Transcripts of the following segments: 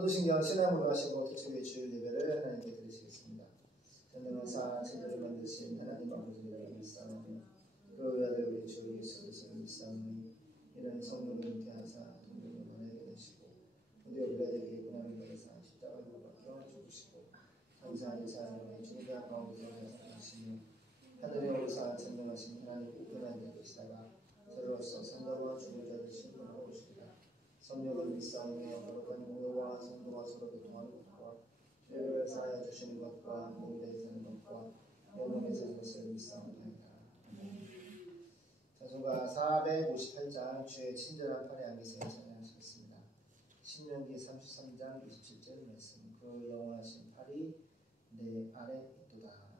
사도신경 신앙문화신고 기초의 주일 예배를 하나님께 드리시겠습니다. 전능하사 천지를 만드신 하나님 아버지를 믿사오며 그 외아들 우리 주 예수 그리스도를 믿사오니 이는 성령을 잉태하사 동정을 만나게 되시고 우리 우리에게 고난을 받으사 십자가에 못 박혀 죽으시고 장사하는 사람의 주님과 가운데서 나타나시며 하늘에 오르사 전능하신 하나님 우편한 데 계시다가 저로서 산자와 죽은 자들 신분으로 오시리라. 성령을 믿사오며 거룩한 공로와 성도와 서로 교통하는 것과 죄를 사하여 주시는 것과 몸에 사는 것과 영혼에 사는 것을 믿사옵나이다. 찬송가 458장 주의 친절한 팔에 안기서 찬양하시겠습니다. 신명기 33장 27절 말씀. 그 영원하신 팔이 내 안에 있도다.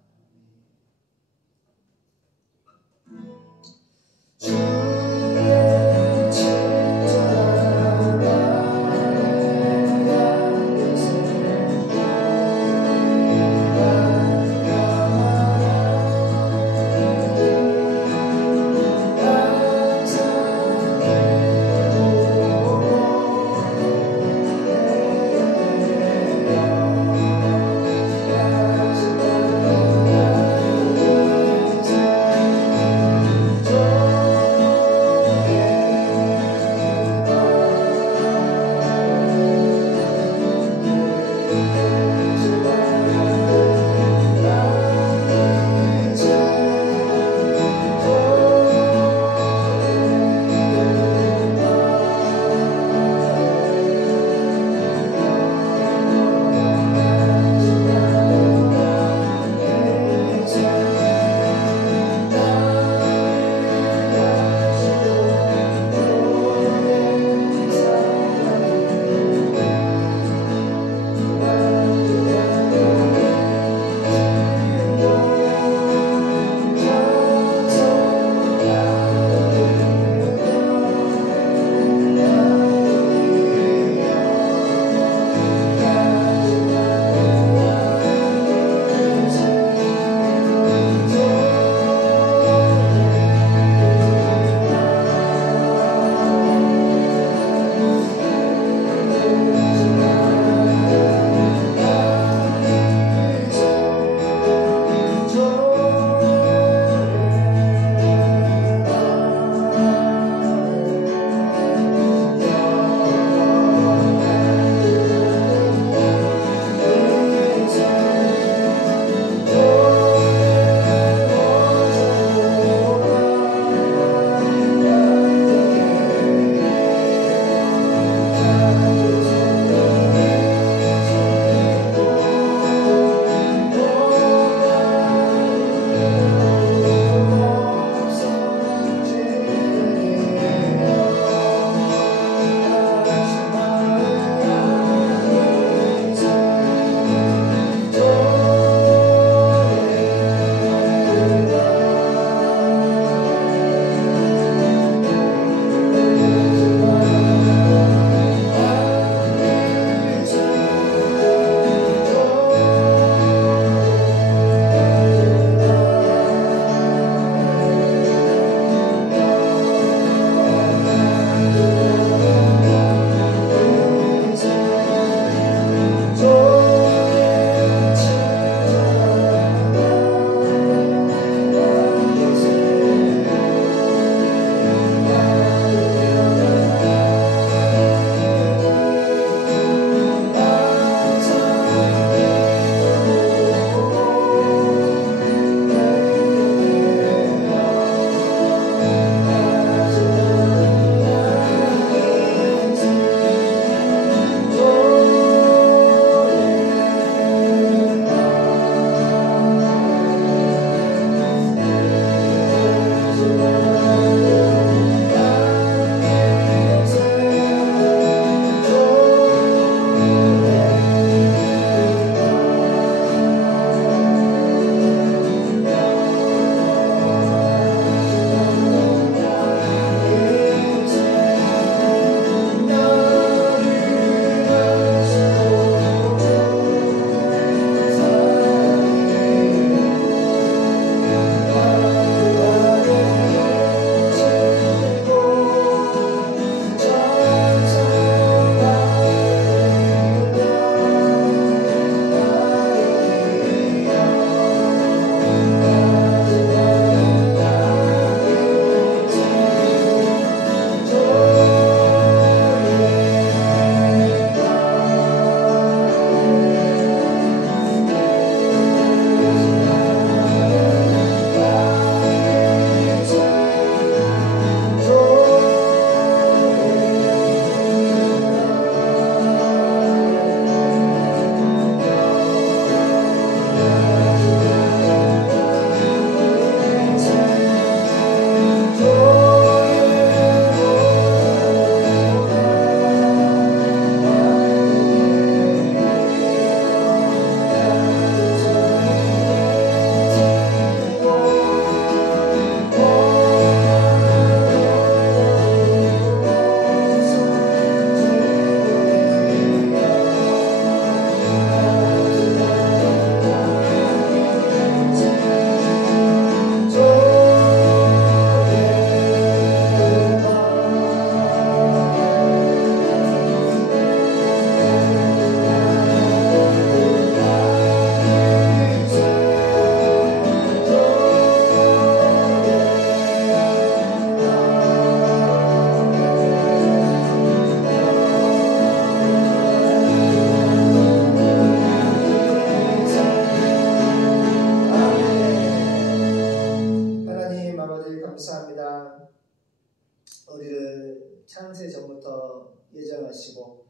예정하시고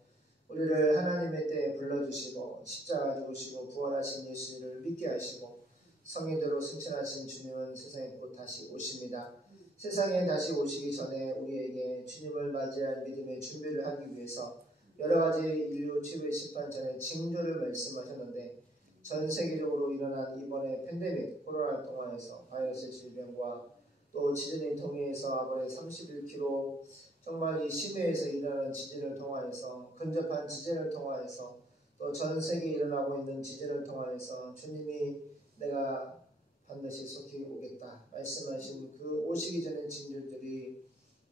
우리를 하나님의 때에 불러주시고 십자가 죽으시고 부활하신 예수를 믿게 하시고 성인대로 승천하신 주님은 세상에 곧 다시 오십니다. 세상에 다시 오시기 전에 우리에게 주님을 맞이할 믿음의 준비를 하기 위해서 여러 가지 인류 최후의 심판 전에 징조를 말씀하셨는데 전 세계적으로 일어난 이번에 팬데믹 코로나를 통하여서 바이러스 질병과 또 지진을 통해서 아버지 31km 정말 이 심해에서 일어나는 지진을 통하여서 근접한 지진을 통하여서 또 전 세계에 일어나고 있는 지진을 통하여서 주님이 내가 반드시 속히 오겠다 말씀하신 그 오시기 전의 징조들이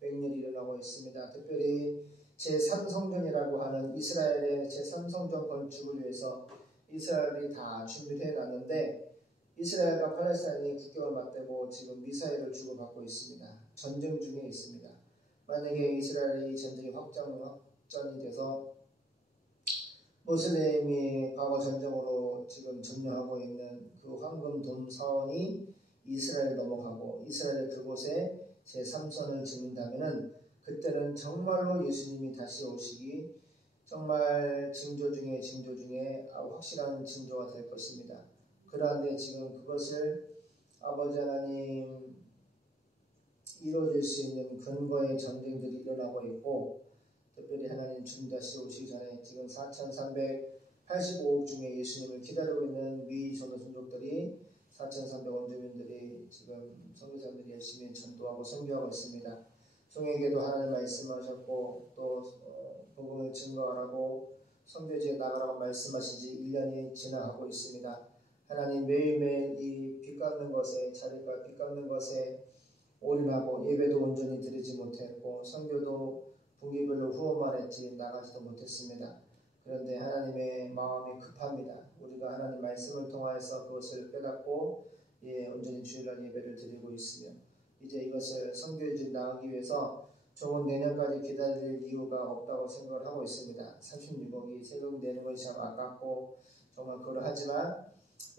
맹렬히 일어나고 있습니다. 특별히 제3성전이라고 하는 이스라엘의 제3성전 건축을 위해서 이스라엘이 다 준비를 해놨는데 이스라엘과 팔레스타인이 국경을 맞대고 지금 미사일을 주고받고 있습니다. 전쟁 중에 있습니다. 만약에 이스라엘이 전쟁이 확전이 돼서 모슬렘이 과거 전쟁으로 지금 점령하고 있는 그 황금돔 사원이 이스라엘에 넘어가고 이스라엘 그곳에 제3선을 짓는다면 그때는 정말로 예수님이 다시 오시기 정말 징조 중에 확실한 징조가 될 것입니다. 그런데 지금 그것을 아버지 하나님 이루어질 수 있는 근거의 전쟁들이 일어나고 있고 특별히 하나님 주님 다시 오시기 전에 지금 4,385억 중에 예수님을 기다리고 있는 미 전도순족들이 4,300 원주민들이 지금 선교사들이 열심히 전도하고 선교하고 있습니다. 종에게도 하나님 말씀하셨고 또 복음을 증거하라고 선교지에 나가라고 말씀하신 지 1년이 지나가고 있습니다. 하나님 매일매일 이 빚 갚는 것에 자리가 빚 갚는 것에 올인하고 예배도 온전히 드리지 못했고 선교도 분기별로 후원만 했지 나가지도 못했습니다. 그런데 하나님의 마음이 급합니다. 우리가 하나님 말씀을 통하여서 그것을 깨닫고 온전히 주일날 예배를 드리고 있으며 이제 이것을 선교지에 나가기 위해서 조금 내년까지 기다릴 이유가 없다고 생각을 하고 있습니다. 36억이 세금 내는 것이 참 아깝고 정말 그걸 하지만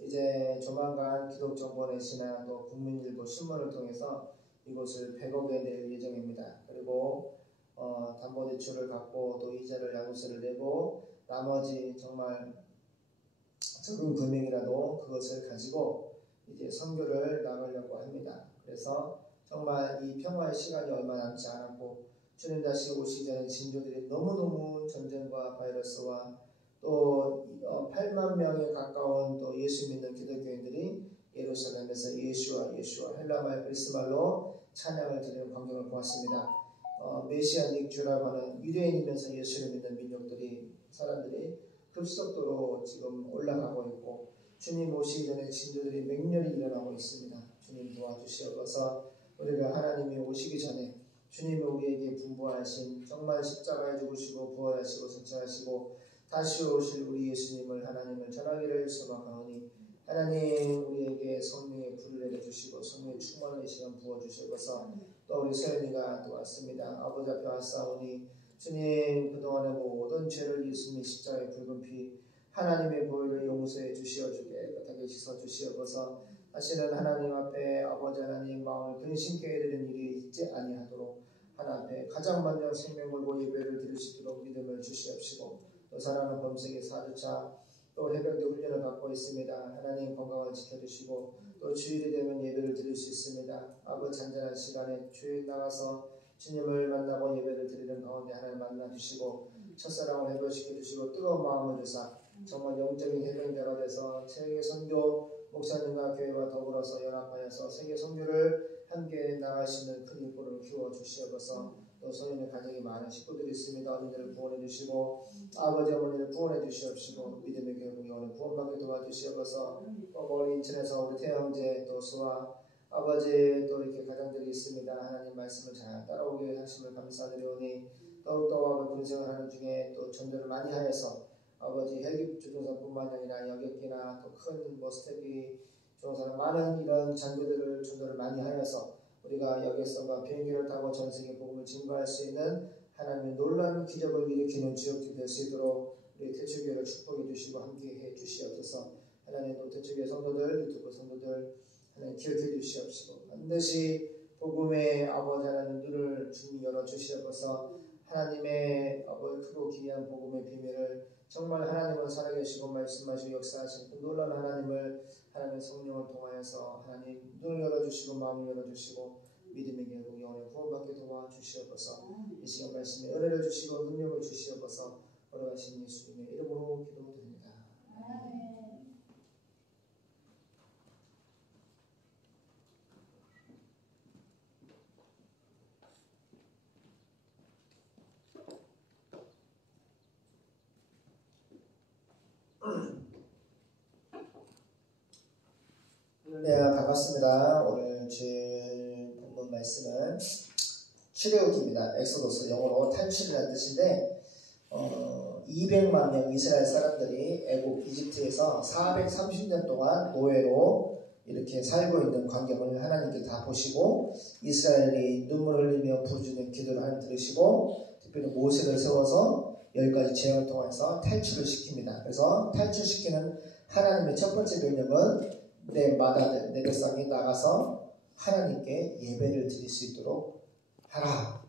이제 조만간 기독정보넷이나 또 국민일보 신문을 통해서 이곳을 100억에 낼 예정입니다. 그리고 담보대출을 갚고 또 이자를 양도세를 내고 나머지 정말 적은 금액이라도 그것을 가지고 이제 선교를 나가려고 합니다. 그래서 정말 이 평화의 시간이 얼마 남지 않았고 주님 다시 오시기 전에 징조들이 너무너무 전쟁과 바이러스와 또 8만 명에 가까운 또 예수 믿는 기독교인들이 예루살렘에서 예수와 헬라말 그리스말로 찬양을 드리는 광경을 보았습니다. 메시아닉 주라고 하는 유대인이면서 예수를 믿는 민족들이 사람들이 급속도로 지금 올라가고 있고 주님 오시기 전에 징조들이 맹렬히 일어나고 있습니다. 주님 도와주시옵소서. 우리가 하나님이 오시기 전에 주님이 우리에게 분부하신 정말 십자가에 죽으시고 부활하시고 승천하시고 다시 오실 우리 예수님을 하나님을 전하기를 소망하오니 하나님 우리에게 성령의 불을 내려주시고 성령의 충만의 시간 부어주시옵소서. 또 우리 서연이가 또 왔습니다. 아버지 앞에 왔사오니 주님 그동안의 모든 죄를 예수님의 십자가의 붉은 피 하나님의 보혈을 용서해 주시어주게 깨끗하게 씻어주시옵소서. 다시는 하나님 앞에 아버지 하나님 마음을 근심케 해드리는 일이 있지 아니하도록 하나님 앞에 가장 먼저 생명 걸고 예배를 드릴 수 있도록 믿음을 주시옵시고 또 사랑하는 범sek의 4주차 또 해병대 훈련을 받고 있습니다. 하나님 건강을 지켜주시고 또 주일이 되면 예배를 드릴 수 있습니다. 아버지 잔잔한 시간에 주일 나가서 주님을 만나고 예배를 드리는 가운데 하나님 만나주시고 첫사랑을 회복시켜주시고 뜨거운 마음을 주사 정말 영적인 해병대가 돼서 세계 선교 목사님과 교회와 더불어서 연합하여서 세계 선교를 함께 나가시는 큰 인물을 키워주시옵소서. 또 소년의 가정이 많은 식구들이 있습니다. 어린이들을 구원해 주시고 아버지 어머니를 구원해 주시옵시고 믿음의 교회 영혼을 구원받게 도와주시옵소서. 또 멀리 인천에서 우리 태형제 또 수아 아버지 또 이렇게 가정들이 있습니다. 하나님 말씀을 잘 따라오게 하심을 감사드리오니 더욱더 군생을 하는 중에 또 전도를 많이 하여서 아버지 헬기 조종사뿐만 아니라 여객기나 또 큰 스텝기 조종사는 많은 이런 장교들을 전도를 많이 하여서 우리가 여객선과 비행기를 타고 전 세계 복음을 증거할 수 있는 하나님의 놀라운 기적을 일으키는 주역들이 될 수 있도록 우리 태초교회를 축복해 주시고 함께해 주시옵소서. 하나님 또 태초교회 성도들 유튜브 성도들 하나님 기억해 주시옵시고 반드시 복음의 아버지 하나님 눈을 주님 열어 주시옵소서. 하나님의 아버지 귀한 복음의 비밀을 정말 하나님은 살아계시고 말씀하시고 역사하신 그 놀라운 하나님을 하나님의 성령을 통하여서 하나님 눈을 열어주시고 마음을 열어주시고 믿음의 결국 영혼의 구원받게 도와주시옵소서. 이 시간 말씀에 은혜를 주시고 능력을 주시옵소서. 걸어가신 예수님의 이름으로 기도드립니다. 네, 반갑습니다. 오늘 주일 본문 말씀은 출애굽기입니다. 엑소더스, 영어로 탈출이라는 뜻인데 200만 명 이스라엘 사람들이 애국 이집트에서 430년 동안 노예로 이렇게 살고 있는 광경을 하나님께 다 보시고 이스라엘이 눈물을 흘리며 부르짖는 기도를 하나님 들으시고 특별히 모세를 세워서 10가지 재앙을 통해서 탈출을 시킵니다. 그래서 탈출시키는 하나님의 첫 번째 명령은 내 마다들, 내 백성이 나가서 하나님께 예배를 드릴 수 있도록 하라.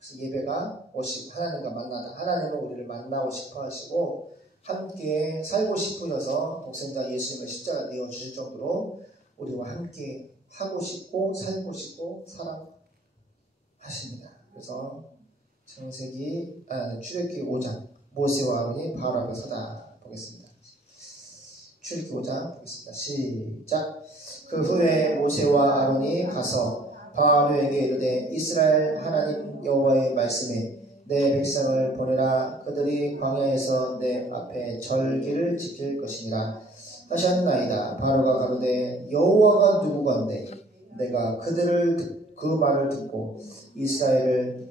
그래서 예배가 하나님과 만나다. 하나님은 우리를 만나고 싶어 하시고 함께 살고 싶으셔서 독생자 예수님을 십자가 내어주실 정도로 우리와 함께 하고 싶고 살고 싶고 사랑하십니다. 그래서 출애굽기 5장 모세와 아론이 바로 앞에 서다 보겠습니다. 출애굽기 5장 보겠습니다. 시작. 그 후에 모세와 아론이 가서 바로에게 이르되 이스라엘 하나님 여호와의 말씀에 내 백성을 보내라. 그들이 광야에서 내 앞에 절기를 지킬 것이니라 하셨나이다. 바로가 가로되 여호와가 누구건대 내가 그 말을 듣고 이스라엘을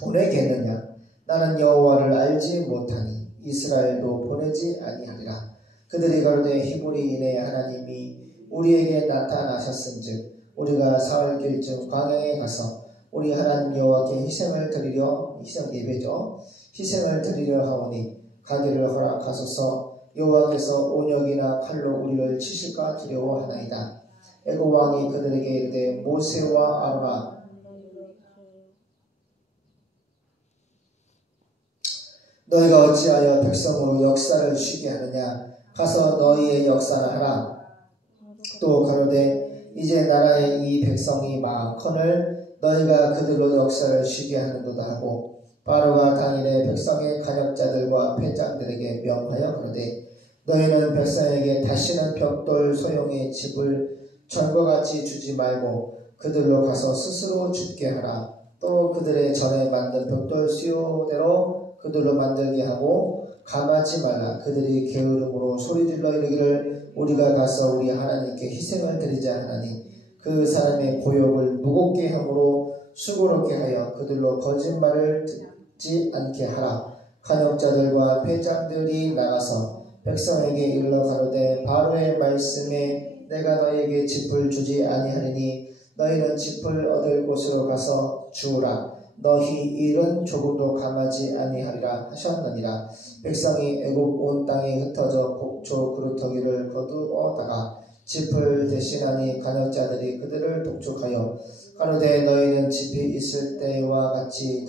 보내겠느냐. 나는 여호와를 알지 못하니 이스라엘도 보내지 아니하리라. 그들이 가로되 히브리인의 하나님이 우리에게 나타나셨은즉 우리가 사흘 길쯤 광야에 가서 우리 하나님 여호와께 희생을 드리려 하오니 가기를 허락하소서. 여호와께서 온역이나 칼로 우리를 치실까 두려워하나이다. 애굽 왕이 그들에게 이르되 모세와 아론아 너희가 어찌하여 백성으로 역사를 쉬게 하느냐. 가서 너희의 역사를 하라. 또 가로되 이제 나라의 이 백성이 많거늘 너희가 그들로 역사를 쉬게 하는도다 하고 바로가 당일에 백성의 간역자들과 패장들에게 명하여 가로되 너희는 백성에게 다시는 벽돌 소용의 집을 전과 같이 주지 말고 그들로 가서 스스로 죽게 하라. 또 그들의 전에 만든 벽돌 수요대로 그들로 만들게 하고 감하지 말라. 그들이 게으름으로 소리질러 이르기를 우리가 가서 우리 하나님께 희생을 드리자 하나니 그 사람의 고욕을 무겁게 함으로 수고롭게 하여 그들로 거짓말을 듣지 않게 하라. 간역자들과 패장들이 나가서 백성에게 일러 가로되 바로의 말씀에 내가 너희에게 짚을 주지 아니하리니 너희는 짚을 얻을 곳으로 가서 주우라. 너희 일은 조금도 감하지 아니하리라 하셨느니라. 백성이 애굽 온 땅에 흩어져 곡초 그루터기를 거두어다가 짚을 대신하니 간역자들이 그들을 독촉하여 가로되 너희는 짚이 있을 때와 같이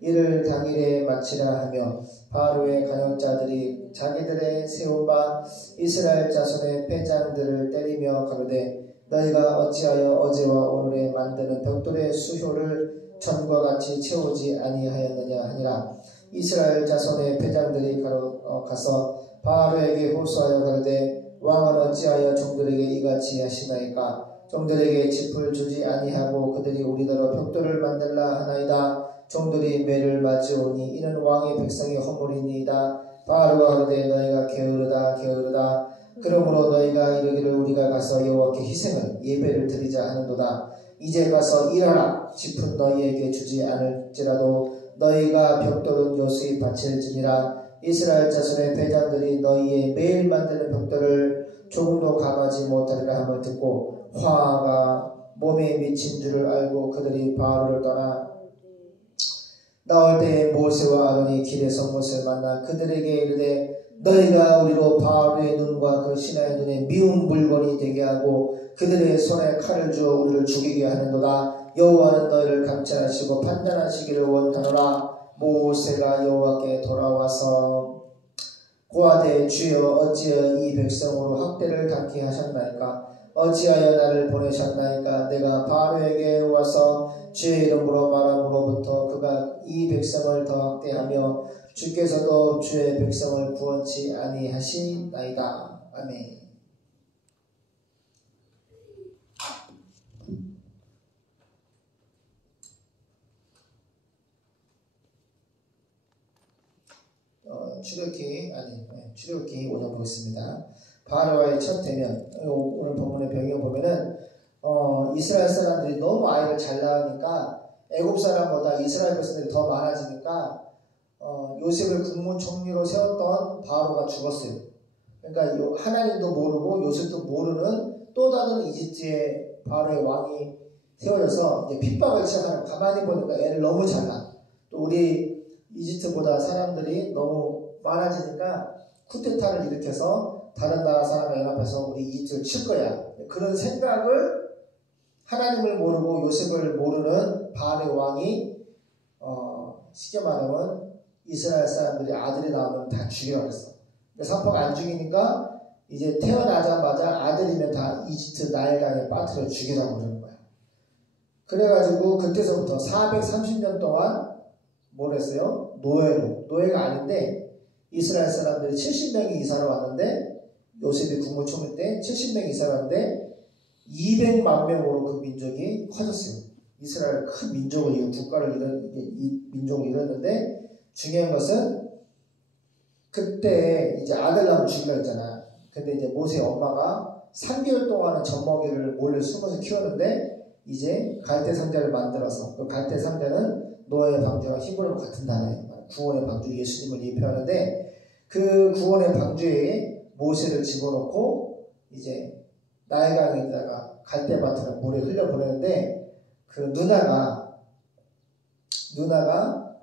이를 당일에 마치라 하며 바로의 간역자들이 자기들의 세운 바 이스라엘 자손의 패장들을 때리며 가로되 너희가 어찌하여 어제와 오늘에 만드는 벽돌의 수효를 전과 같이 채우지 아니하였느냐 하니라. 이스라엘 자손의 패장들이 가서 바로에게 호소하여 가로되 왕은 어찌하여 종들에게 이같이 하시나이까. 종들에게 짚을 주지 아니하고 그들이 우리더러 벽돌을 만들라 하나이다. 종들이 매를 맞으오니 이는 왕의 백성이 허물이니이다. 바로가 가로되 너희가 게으르다. 그러므로 너희가 이르기를 우리가 가서 여호와께 희생을 예배를 드리자 하는도다. 이제 가서 일하라. 짚은 너희에게 주지 않을지라도 너희가 벽돌은 요수히 바칠지니라. 이스라엘 자손의 패장들이 너희의 매일 만드는 벽돌을 조금도 감하지 못하리라 함을 듣고 화가 몸에 미친 줄을 알고 그들이 바로를 떠나 나올 때에 모세와 아론이 길에서 못을 만나 그들에게 이르되 너희가 우리로 바로의 눈과 그 신하의 눈에 미운 물건이 되게 하고 그들의 손에 칼을 주어 우리를 죽이게 하는도다. 여호와는 너희를 감찰하시고 판단하시기를 원하노라. 모세가 여호와께 돌아와서 고하되 주여 어찌하여 이 백성으로 학대를 당케 하셨나이까? 어찌하여 나를 보내셨나이까? 내가 바로에게 와서 주의 이름으로 말함으로부터 그가 이 백성을 더 학대하며 주께서도 주의 백성을 구원치 아니하시나이다. 아멘. 출애굽기 5장 보겠습니다. 바로와의 첫 대면. 오늘 본문의 배경 보면은 이스라엘 사람들이 너무 아이를 잘 낳으니까 애굽 사람보다 이스라엘 백성들이 더 많아지니까 요셉을 국무총리로 세웠던 바로가 죽었어요. 그러니까 하나님도 모르고 요셉도 모르는 또 다른 이집트의 바로의 왕이 세워져서 이제 핍박을 시작하는. 가만히 보니까 애를 너무 잘 낳아. 또 우리 이집트보다 사람들이 너무 많아지니까 쿠데타를 일으켜서 다른 나라 사람과 연합해서 우리 이집트를 칠 거야. 그런 생각을 하나님을 모르고 요셉을 모르는 바알의 왕이 쉽게 말하면 이스라엘 사람들이 아들이 나오면 다 죽이라고 했어. 선포가 안 죽이니까 이제 태어나자마자 아들이면 다 이집트 나일강에 빠뜨려 죽이라고 그러는 거야. 그래가지고 그때서부터 430년 동안 뭘 했어요? 노예가 아닌데 이스라엘 사람들이 70명이 이사를 왔는데 요셉이 국무총리 때 70명이 이사를 왔는데 200만 명으로 그 민족이 커졌어요. 이스라엘 큰 민족을 국가를 민족을 이뤘는데 중요한 것은 그때 이제 아들 낳으면 죽이려고 했잖아. 근데 이제 모세의 엄마가 3개월 동안은 젖먹이를 몰래 숨어서 키웠는데 이제 갈대 상자를 만들어서 그 갈대 상자는 노아의 방주와 히브리와 같은 단어예요. 구원의 방주 예수님을 예표하는데 그 구원의 방주에 모세를 집어넣고 이제 나일강에다가 갈대밭으로 물에 흘려보내는데 그 누나가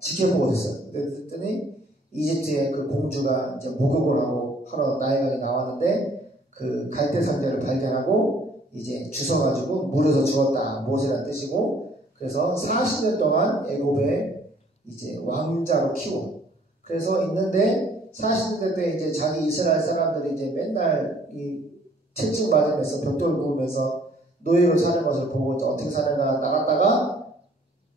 지켜보고 있었어요. 그랬더니 이집트의 그 공주가 이제 목욕을 하러 나일강에 나왔는데 그 갈대 상자를 발견하고 이제 주워가지고 물에서 죽었다. 모세라는 뜻이고 그래서 40년 동안 애굽에 이제 왕자로 키워. 그래서 있는데 40년 때 이제 자기 이스라엘 사람들이 이제 맨날 이 채찍 맞으면서 벽돌 구우면서 노예로 사는 것을 보고 어떻게 사는가 나갔다가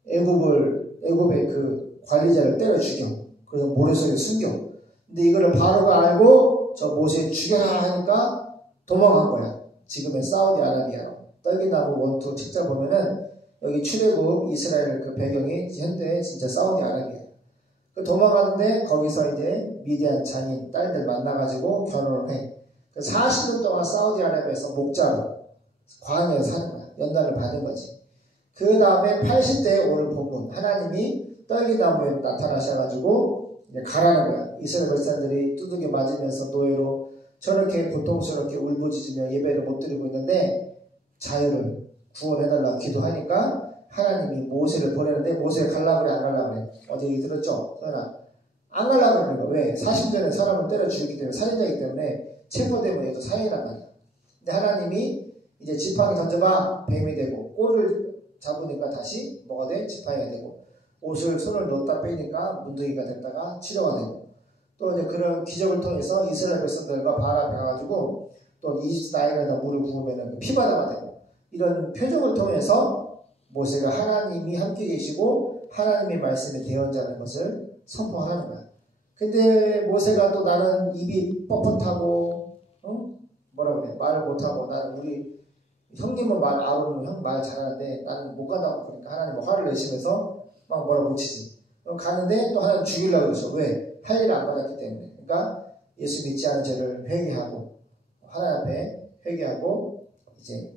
애굽의 그 관리자를 때려 죽여. 그래서 모래 속에 숨겨. 근데 이거를 바로가 알고 저 모세 죽여라 하니까 도망간 거야. 지금의 사우디아라비아로. 떨기나무 원투 책자 보면은 여기 출애굽 이스라엘 그 배경이 현대 진짜 사우디아라비아. 도망가는데 거기서 이제 미디안 장인 딸들 만나가지고 결혼을 해. 40년 동안 사우디아라비아에서 목자로 광야에 사는 거야. 연단을 받은 거지. 그 다음에 80대에 오늘 본문 하나님이 떨기나무에 나타나셔가지고 이제 가라는 거야. 이스라엘 백성들이 두들겨 맞으면서 노예로 저렇게 고통스럽게 울부짖으며 예배를 못 드리고 있는데 자유를 구원해달라고 기도하니까 하나님이 모세를 보내는데 모세가 가려고 그래 안 가려고 그래? 어제 얘기 들었죠? 안 가려고 그러는 거야. 왜? 40년에 사람을 때려 죽이기 때문에 살인자이기 때문에 체포되면 얘도 사형이란 말이야. 근데 하나님이 이제 지팡이 던져봐 뱀이 되고 꼬를 잡으니까 다시 뭐가 돼? 지팡이가 되고 옷을 손을 넣었다 빼니까 문둥이가 됐다가 치료가 되고 또 이제 그런 기적을 통해서 이스라엘 백성들과 바알 앞에 가가지고 또 이집트 나일강에다 물을 부으면 피바다가 되고 이런 표적을 통해서 모세가 하나님이 함께 계시고 하나님의 말씀에 대언자는 것을 선포하는 거야. 근데 모세가 또 나는 입이 뻣뻣하고 뭐라 그래 말을 못하고 나는 우리 형님은 아론은 형 말 잘하는데 나는 못 간다고 그러니까 하나님 화를 내시면서 막 뭐라고 치지. 가는데 또 하나님 죽이려고 그러죠. 왜? 할 일을 안 받았기 때문에. 그러니까 예수 믿지 않은 죄를 회개하고 하나님 앞에 회개하고 이제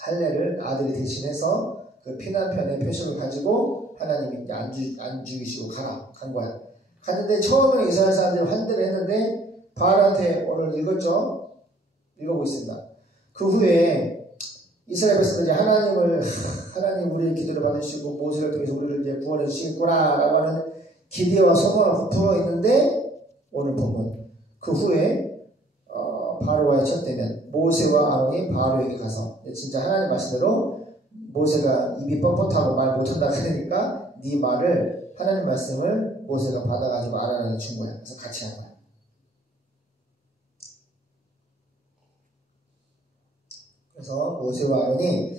할례를 아들이 대신해서 그 피난편의 표식을 가지고 하나님이 안 죽이시고 간 거야. 갔는데 처음에 이스라엘 사람들이 환대를 했는데 바알한테 오늘 읽었죠? 읽어보겠습니다. 그 후에 이스라엘 백성들이 하나님 우리의 기도를 받으시고 모세를 통해서 우리를 이제 구원해 주시겠구나 라고 하는 기대와 소망을 부풀어 있는데 오늘 보면 그 후에 바로와의 첫 대면 모세와 아론이 바로에게 가서 진짜 하나님 말씀대로 모세가 입이 뻣뻣하고 말 못한다 그러니까 네 말을 하나님 말씀을 모세가 받아가지고 아론한테 준 거야. 그래서 같이 한 거야. 그래서 모세와 아론이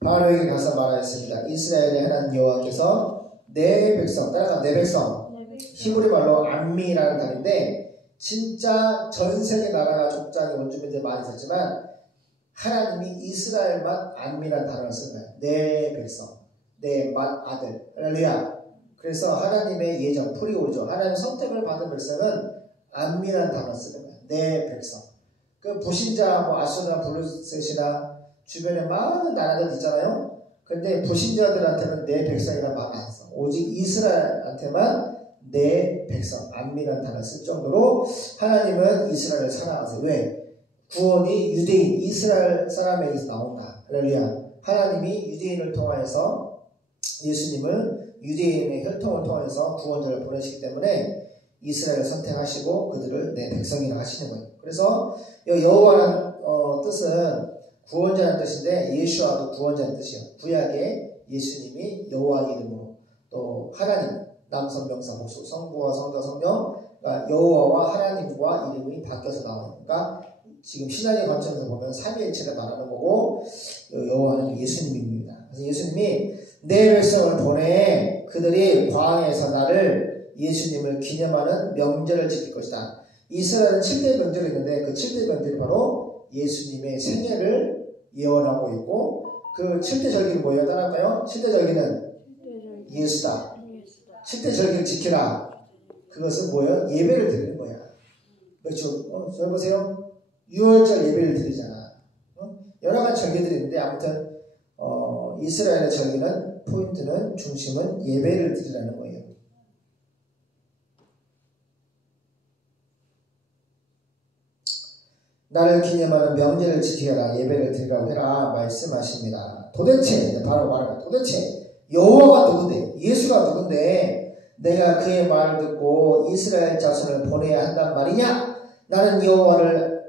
바로에게 가서 말하였습니다. 이스라엘의 하나님 여호와께서 내 백성, 따라서 내 백성, 히브리 말로 암미라는 단어인데 진짜 전 세계 나라가 족장이 원주민들 많이 있었지만 하나님이 이스라엘만 암미라는 단어를 쓴 거야. 내 백성, 내 맏아들, 할렐루야. 그래서 하나님의 예정, 프리오죠. 하나님 선택을 받은 백성은 암미라는 단어를 쓰는 거야. 내 백성. 그 불신자 뭐 아수나 블루셋이나 주변에 많은 나라들 있잖아요. 근데 불신자들한테는 내 백성이라는 말 안 써. 오직 이스라엘한테만 내 백성, 암미라는 단어를 쓸 정도로 하나님은 이스라엘을 사랑하세요. 왜? 구원이 유대인, 이스라엘 사람에게서 나온다. 할렐루야. 하나님이 유대인을 통하여서 예수님을 유대인의 혈통을 통해서 구원자를 보내시기 때문에 이스라엘을 선택하시고 그들을 내 백성이라 하시는 거예요. 그래서 여호와라는 뜻은 구원자라는 뜻인데 예수와도 구원자라는 뜻이에요. 구약에 예수님이 여호와 이름으로 또 하나님 남성 명사 복수 성부와 성자 성령 그러니까 여호와와 하나님과 이름이 바뀌어서 나와요. 그러니까 지금 신학의 관점에서 보면 삼위일체를 말하는 거고 여호와는 예수님입니다. 그래서 예수님이 내 백성을 보내 그들이 광야에서 나를 예수님을 기념하는 명절을 지킬 것이다. 이스라엘은 7대 명절이 있는데 그 7대 명절이 바로 예수님의 생애를 예언하고 있고 그 7대 절기는 뭐예요? 따라할까요? 7대 절기는 예수다. 7대 절기를 지키라. 그것은 뭐예요? 예배를 드리는 거야. 그렇죠? 저 보세요. 6월절 예배를 드리잖아. 여러 가지 절기들이 있는데 아무튼 이스라엘의 절기는 포인트는 중심은 예배를 드리라는 거예요. 나를 기념하는 명제를 지키라 예배를 드리라고 해라 말씀하십니다. 도대체 바로 말합니다. 도대체 여호와가 누군데 예수가 누군데 내가 그의 말을 듣고 이스라엘 자손을 보내야 한단 말이냐? 나는 여호와를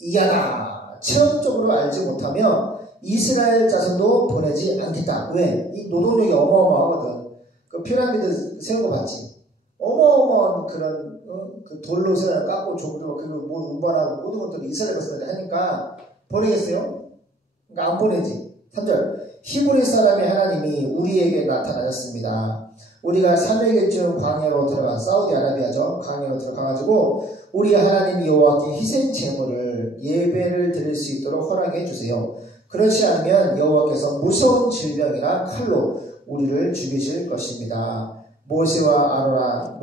이하다. 체험적으로 알지 못하며 이스라엘 자손도 보내지 않겠다. 왜? 이 노동력이 어마어마하거든. 그 피라미드 세운 거 봤지? 어마어마한 그런 그 돌로 세워 깎고 조그리고 그리고 뭐 운반하고 모든 것들을 이스라엘 백성들이 하니까 보내겠어요? 그러니까 안 보내지. 3절 히브리 사람의 하나님이 우리에게 나타나셨습니다. 우리가 3일쯤 광야로 들어간 사우디아라비아죠. 광야로 들어가가지고 우리 하나님 여호와께 희생 제물을 예배를 드릴 수 있도록 허락해 주세요. 그렇지 않으면 여호와께서 무서운 질병이나 칼로 우리를 죽이실 것입니다. 모세와 아로나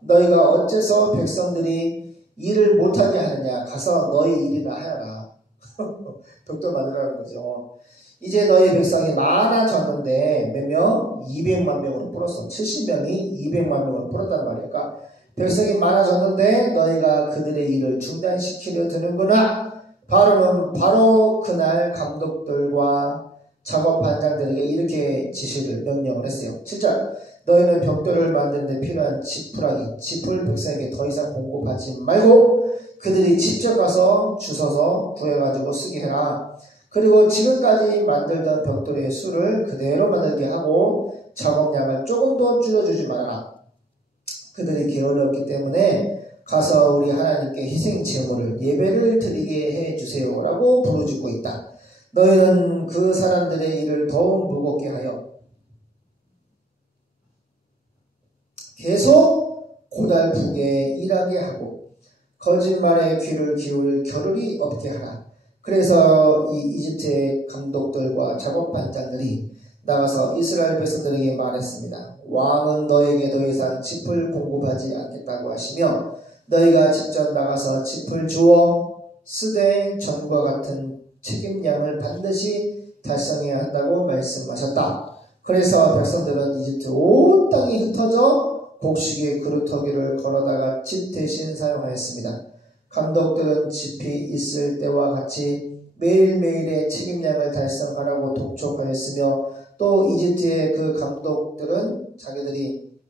너희가 어째서 백성들이 일을 못하게 하느냐 가서 너희 일이나 하여라. 독도 만들라는 거죠. 이제 너희 백성이 많아졌는데 몇 명? 200만 명으로 불었어. 70명이 200만 명으로 불었단 말이야. 그러니까 백성이 많아졌는데 너희가 그들의 일을 중단시키려 드는구나. 바로 그날 감독들과 작업반장들에게 이렇게 지시를 명령을 했어요. 7절 너희는 벽돌을 만드는 데 필요한 짚을 백성에게 더 이상 공급하지 말고 그들이 직접 가서 주워서 구해가지고 쓰게 해라. 그리고 지금까지 만들던 벽돌의 수를 그대로 만들게 하고 작업량을 조금 더 줄여주지 말아라. 그들이 게을렀기 때문에 가서 우리 하나님께 희생 제물을 예배를 드리게 해주세요 라고 부르짖고 있다. 너희는 그 사람들의 일을 더욱 무겁게 하여 계속 고달프게 일하게 하고 거짓말에 귀를 기울일 겨를이 없게 하라. 그래서 이 이집트의 감독들과 작업반장들이 나가서 이스라엘 백성들에게 말했습니다. 왕은 너에게 더 이상 짚을 공급하지 않겠다고 하시며 너희가 직접 나가서 짚을 주어 쓰되 전과 같은 책임량을 반드시 달성해야 한다고 말씀하셨다. 그래서 백성들은 이집트 온 땅이 흩어져 곡식의 그루터기를 걸어다가 짚 대신 사용하였습니다. 감독들은 짚이 있을 때와 같이 매일매일의 책임량을 달성하라고 독촉하였으며 또 이집트의 그 감독들은 자기들이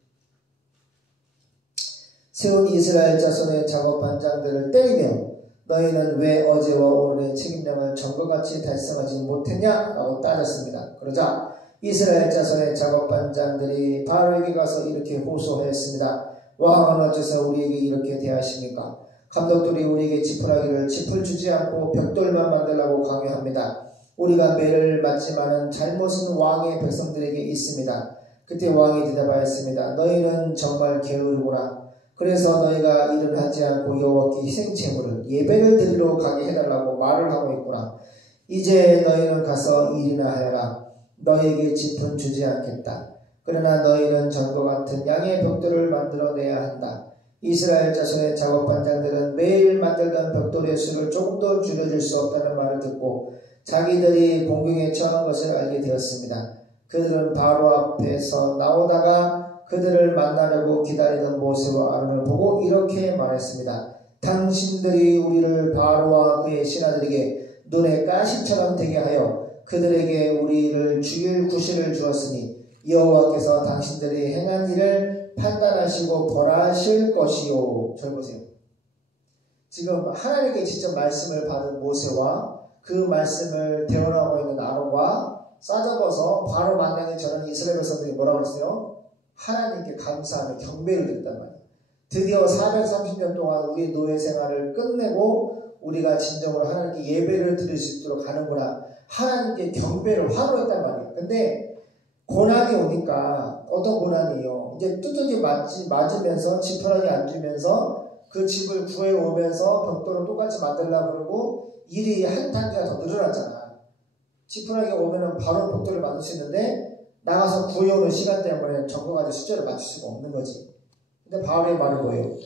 세운 이스라엘 자손의 작업반장들을 때리며 너희는 왜 어제와 오늘의 책임량을 전과 같이 달성하지 못했냐? 라고 따졌습니다. 그러자 이스라엘 자손의 작업반장들이 바로에게 가서 이렇게 호소하였습니다. 왕은 어째서 우리에게 이렇게 대하십니까? 감독들이 우리에게 지푸라기를 짚을 주지 않고 벽돌만 만들라고 강요합니다. 우리가 매를 맞지만은 잘못은 왕의 백성들에게 있습니다. 그때 왕이 대답하였습니다. 너희는 정말 게으르구나. 그래서 너희가 일을 하지 않고 여호와께 희생제물을 예배를 드리러 가게 해달라고 말을 하고 있구나. 이제 너희는 가서 일이나 하여라. 너희에게 짚은 주지 않겠다. 그러나 너희는 전과 같은 양의 벽돌을 만들어내야 한다. 이스라엘 자손의 작업반장들은 매일 만들던 벽돌의 수를 조금 더 줄여줄 수 없다는 말을 듣고 자기들이 공경에 처한 것을 알게 되었습니다. 그들은 바로 앞에서 나오다가 그들을 만나려고 기다리던 모세와 아론을 보고 이렇게 말했습니다. 당신들이 우리를 바로와 그의 신하들에게 눈에 가시처럼 되게 하여 그들에게 우리를 죽일 구실을 주었으니 여호와께서 당신들이 행한 일을 판단하시고 벌하실 것이요. 잘 보세요. 지금 하나님께 직접 말씀을 받은 모세와 그 말씀을 대언하고 있는 아론과 싸잡아서 바로 만나기 전에 이스라엘 백성들이 뭐라고 했어요? 하나님께 감사하며 경배를 드렸단 말이에요. 드디어 430년 동안 우리 노예 생활을 끝내고 우리가 진정으로 하나님께 예배를 드릴 수 있도록 하는구나. 하나님께 경배를 환호했단 말이에요. 근데 고난이 오니까 어떤 고난이에요? 이제 뚜둑이 맞으면서 지푸라기 앉으면서 그 집을 구해오면서 벽돌을 똑같이 만들려고 그러고 일이 한 단계가 더 늘어났잖아. 지푸라기 오면은 바로 벽돌을 만들 수 있는데 나가서 구해오는 시간 때문에 전국까지 숫자를 맞출 수가 없는 거지. 근데 바울의 말은 뭐예요?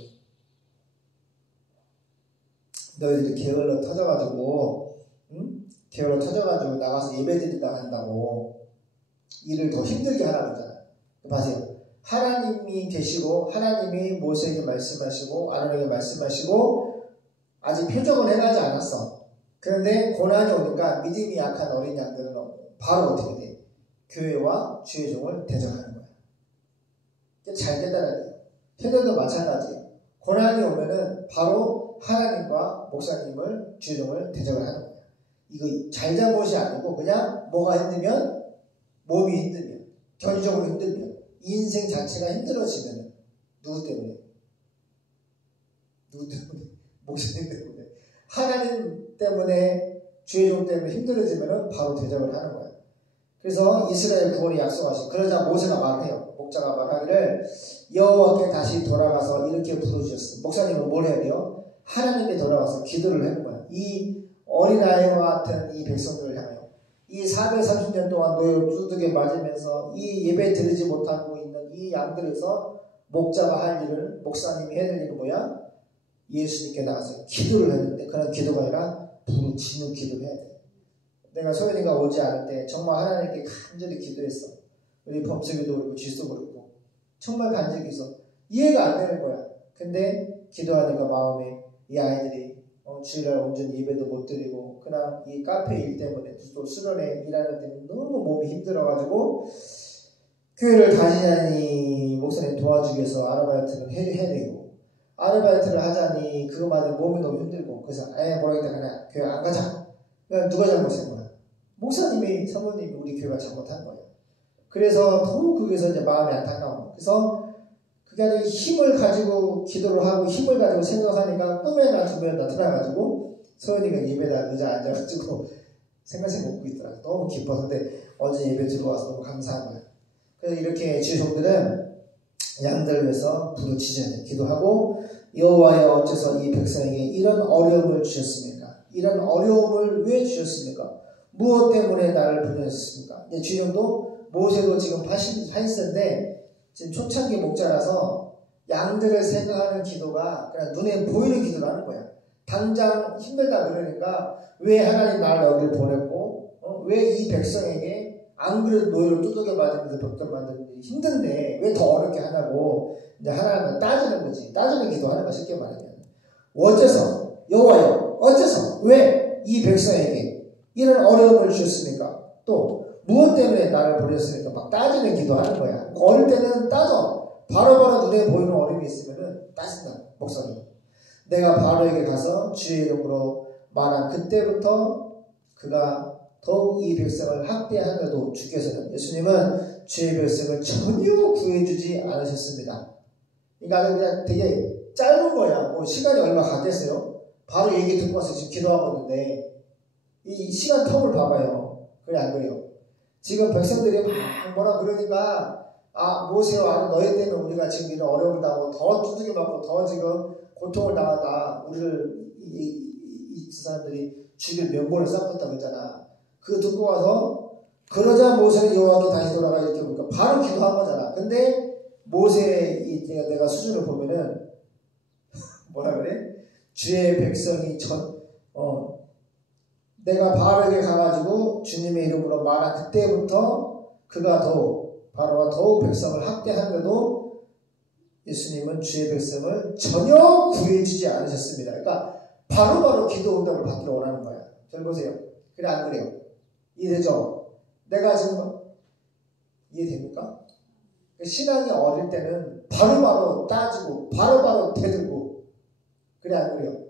너희들이 게을러 터져가지고 게을러 터져가지고 나가서 예배드리다 한다고 일을 더 힘들게 하라고 했잖아요. 봐세요. 하나님이 계시고 하나님이 모세에게 말씀하시고 아론에게 말씀하시고 아직 표적은 해가지 않았어. 그런데 고난이 오니까 믿음이 약한 어린 양들은 바로 어떻게 돼? 교회와 주의 종을 대적하는 거야. 잘 깨달아야 돼요. 현대도 마찬가지예요. 고난이 오면은 바로 하나님과 목사님을 주의 종을 대적을 하는 거야. 이거 잘잘못이 아니고 그냥 뭐가 힘들면 몸이 힘들면 견디적으로 힘들면 인생 자체가 힘들어지면 누구 때문에? 목사님 때문에. 하나님 때문에 주의 종 때문에 힘들어지면 바로 대적을 하는 거예요. 그래서 이스라엘 구원이 약속하신 그러자 모세가 말해요. 목자가 말하기를 여호와께 다시 돌아가서 이렇게 부르셨습니다. 목사님은 뭘 해야 돼요? 하나님께 돌아가서 기도를 하는 거예요. 이 어린아이와 같은 이 백성들을 향하여 이 430년 동안 노예로 두둑에 맞으면서 이 예배 드리지 못하고 있는 이 양들에서 목자가 할 일을 목사님이 해야 될 일은 뭐야? 예수님께 나가서 기도를 했는데 그런 기도가 아니라 부르짖는 기도를 해야 돼. 내가 소연이가 오지 않을 때 정말 하나님께 간절히 기도했어. 우리 범석이도 그렇고 지수도 그렇고 정말 간절히 있어. 이해가 안 되는 거야. 근데 기도하니까 마음에 이 아이들이 주일날 온전히 예배도 못 드리고 그냥 이 카페 일 때문에 또 수련회 일하는 것 때문에 너무 몸이 힘들어가지고 교회를 다니자니 목사님 도와주기 위해서 아르바이트를 해야 되고 아르바이트를 하자니 그거마저 몸이 너무 힘들고 그래서 모르겠다 그냥 교회 안 가자. 그러니까 누가 잘못한 거야? 목사님이 사모님이 우리 교회가 잘못한 거예요. 그래서 더욱 거기서 이제 마음이 안타까운 거예요. 그래서 그게 아주 힘을 가지고 기도를 하고 힘을 가지고 생각하니까 꿈에 나타나가지고 소연이가 예배당 의자 앉아가지고 생각생 먹고 있더라고요. 너무 기뻐서. 근데 어제 예배 들어와서 너무 감사한 거예요. 그래서 이렇게 주종들은 양들 위해서 부르짖어야 돼. 기도하고 여호와여 어째서 이 백성에게 이런 어려움을 주셨습니까? 이런 어려움을 왜 주셨습니까? 무엇 때문에 나를 보내셨습니까? 주종도 모세도 지금 80세인데 지금 초창기 목자라서 양들을 생각하는 기도가 그냥 눈에 보이는 기도를 하는 거야. 당장 힘들다 그러니까 왜 하나님 나를 여기를 보냈고 왜 이 백성에게 안 그래도 노예로 두들겨 맞으면서 벽돌 만드는 일이 힘든데 왜 더 어렵게 하냐고 이제 하나님을 따지는 거지. 따지는 기도하는 거 쉽게 말하면 어째서 여호와여 어째서 왜 이 백성에게 이런 어려움을 주셨습니까? 또 무엇 때문에 나를 보냈으니까 막 따지는 기도하는 거야. 어릴 때는 따져. 바로바로 눈에 보이는 어려움이 있으면은 따진다. 목사님. 내가 바로에게 가서 주의 이름으로 말한 그때부터 그가 더욱 이 백성을 학대하며도 주께서는 예수님은 주의 백성을 전혀 구해주지 않으셨습니다. 그러니까 그냥 되게 짧은 거야. 뭐 시간이 얼마 가겠어요? 바로 얘기 듣고 와서 지금 기도하고 있는데 이 시간 텀을 봐봐요. 그래 안 그래요? 지금 백성들이 막 뭐라 그러니까 모세와 너희 때문에 우리가 지금 이런 어려움을 당하고 더 두들겨 맞고 더 지금 고통을 당하다 우리를 이 사람들이 죽일 명분을 쌓고 있다고 했잖아. 그거 듣고 와서 그러자 모세는 여호와께 다시 돌아가 이렇게 보니까 바로 기도한 거잖아. 근데 모세의 내가 수준을 보면은 뭐라 그래? 주의 백성이 내가 바로에게 가가지고 주님의 이름으로 말한 그때부터 그가 바로가 더욱 백성을 학대하면서도 예수님은 주의 백성을 전혀 구해주지 않으셨습니다. 그러니까 바로바로 기도 응답을 받기를 원하는 거야. 잘 보세요. 그래 안 그래요? 이해되죠? 내가 지금 이해됩니까? 신앙이 어릴 때는 바로바로 따지고 바로바로 대들고 그래 안 그래요?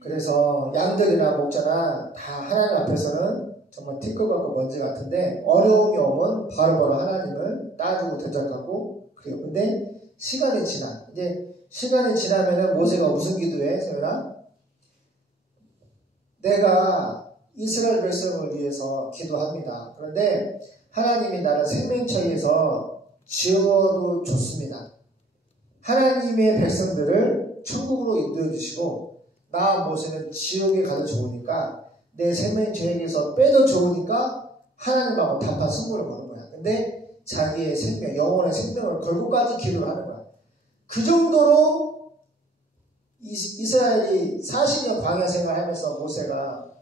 그래서 양들이나 목자나 다 하나님 앞에서는 정말 티끌 같고 먼지 같은데 어려움이 오면 바로바로 하나님을 따지고 대적하고 그래요. 근데 시간이 지나면은 모세가 무슨 기도해? 소연아? 내가 이스라엘 백성을 위해서 기도합니다. 그런데 하나님이 나를 생명처에서 지워도 좋습니다. 하나님의 백성들을 천국으로 인도해 주시고 나 모세는 지옥에 가도 좋으니까 내 생명처에서 빼도 좋으니까 하나님하고 단판 승부를 거는 거야. 근데 자기의 생명, 영혼의 생명을 걸고까지 기도를 하는 거야. 그 정도로 이스라엘이 40년 광야 생활하면서 모세가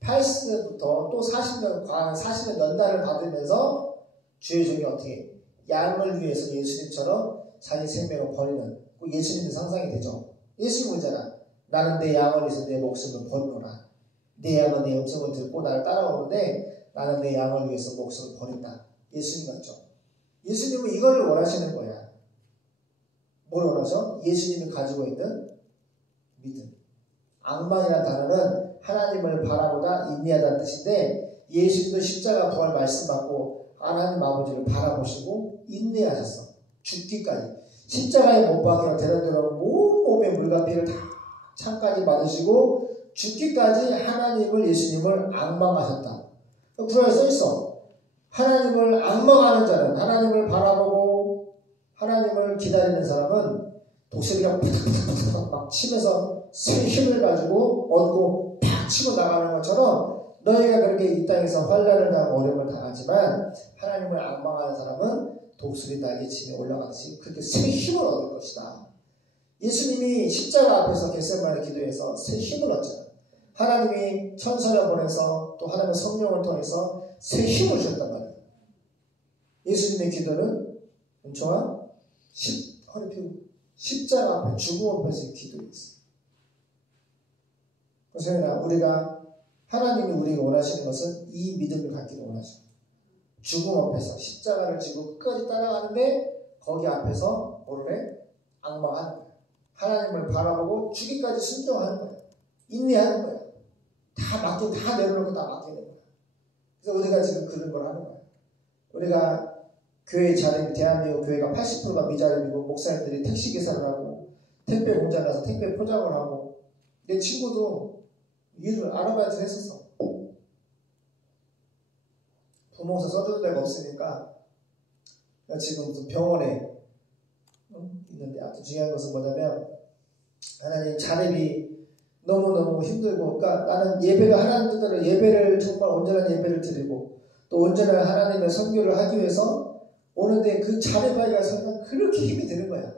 80년부터 또 40년 광야 40년 연단을 받으면서 주의 종이 어떻게 양을 위해서 예수님처럼 자기 생명을 버리는 예수님의 상상이 되죠. 예수님이잖아. 나는 내 양을 위해서 내 목숨을 버리노라. 내 양은 내 음성을 듣고 나를 따라오는데 나는 내 양을 위해서 목숨을 버린다. 예수님 같죠. 예수님은 이걸 원하시는 거야. 뭘 원하죠? 예수님이 가지고 있는 믿음. 앙망이라는 단어는 하나님을 바라보다 인내하다는 뜻인데 예수님도 십자가 부활 말씀 받고 하나님 아버지를 바라보시고 인내하셨어. 죽기까지. 십자가에 못 박혀 대단대로 온 몸의 물과 피를 다 창까지 받으시고 죽기까지 하나님을 예수님을 앙망하셨다. 구절에 써있어. 하나님을 앙망하는 자는 하나님을 바라보고 하나님을 기다리는 사람은 독수리가 팍팍팍팍 막 치면서 새 힘을 가지고 얻고 팍 치고 나가는 것처럼 너희가 그렇게 이 땅에서 환난을 당하고 어려움을 당하지만 하나님을 앙망하는 사람은 독수리 날개 치며 올라가듯이 그렇게 새 힘을 얻을 것이다. 예수님이 십자가 앞에서 겟세마네 기도에서 새 힘을 얻잖아요. 하나님이 천사를 보내서 또 하나님의 성령을 통해서 새 힘을 주셨단 말이에요. 예수님의 기도는 은총아 허리 펴고 십자가 앞에 죽음 앞에서 기도했어요. 그래서 우리가 하나님이 우리가 원하시는 것은 이 믿음을 갖기를 원하죠. 죽음 앞에서 십자가를 지고 끝까지 따라가는데 거기 앞에서 뭐를 해? 앙망하는 거야. 하나님을 바라보고 죽기까지 순종하는 거야. 인내하는 거야. 다 내려놓고 다 맡기는 거야. 그래서 우리가 지금 그런 걸 하는 거야. 우리가 교회 자립, 대한민국 교회가 80%가 미자립이고 목사님들이 택시기사를 하고 택배 공장 가서 택배 포장을 하고 내 친구도 일을 아르바이트를 했었어. 부모서 써주는 데가 없으니까 지금 무슨 병원에 있는데 아무튼 중요한 것은 뭐냐면 하나님 자립이 너무너무 힘들고 그러니까 나는 예배를 하나님 뜻대로 예배를 정말 온전한 예배를 드리고 또 온전한 하나님의 선교를 하기 위해서 오는데 그 자립하기가 정말 그렇게 힘이 드는 거야.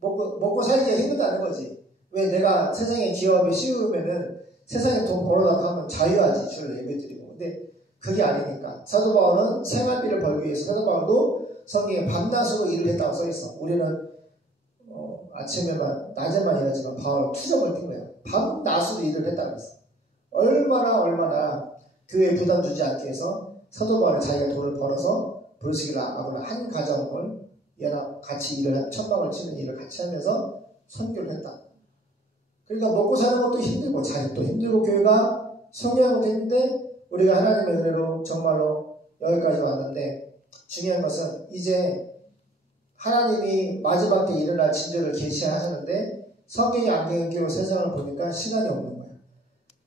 먹고 살기가 힘들다는 거지. 왜 내가 세상에 기업에 씌우면은 세상에 돈 벌어다가 하면 자유하지 주를 예배 드리고. 근데 그게 아니니까. 사도 바울은 생활비를 벌기 위해서 사도 바울도 성경에 밤낮으로 일을 했다고 써있어. 우리는 아침에만 낮에만 일하지만 바울은 투정을 핀 거야. 밤낮으로 일을 했다고 했어. 얼마나 교회에 부담 주지 않기 위해서 사도 바울은 자기가 돈을 벌어서 브루스기를 아마구나 한 가정을 연합 같이 일을 천막을 치는 일을 같이 하면서 선교를 했다. 그러니까 먹고 사는 것도 힘들고 자립도 힘들고 교회가 성교하는 것도 힘든데 우리가 하나님의 은혜로 정말로 여기까지 왔는데 중요한 것은 이제 하나님이 마지막 때 일어날 징조를 계시하셨는데 성경이 안경을 끼고 세상을 보니까 시간이 없는 거예요.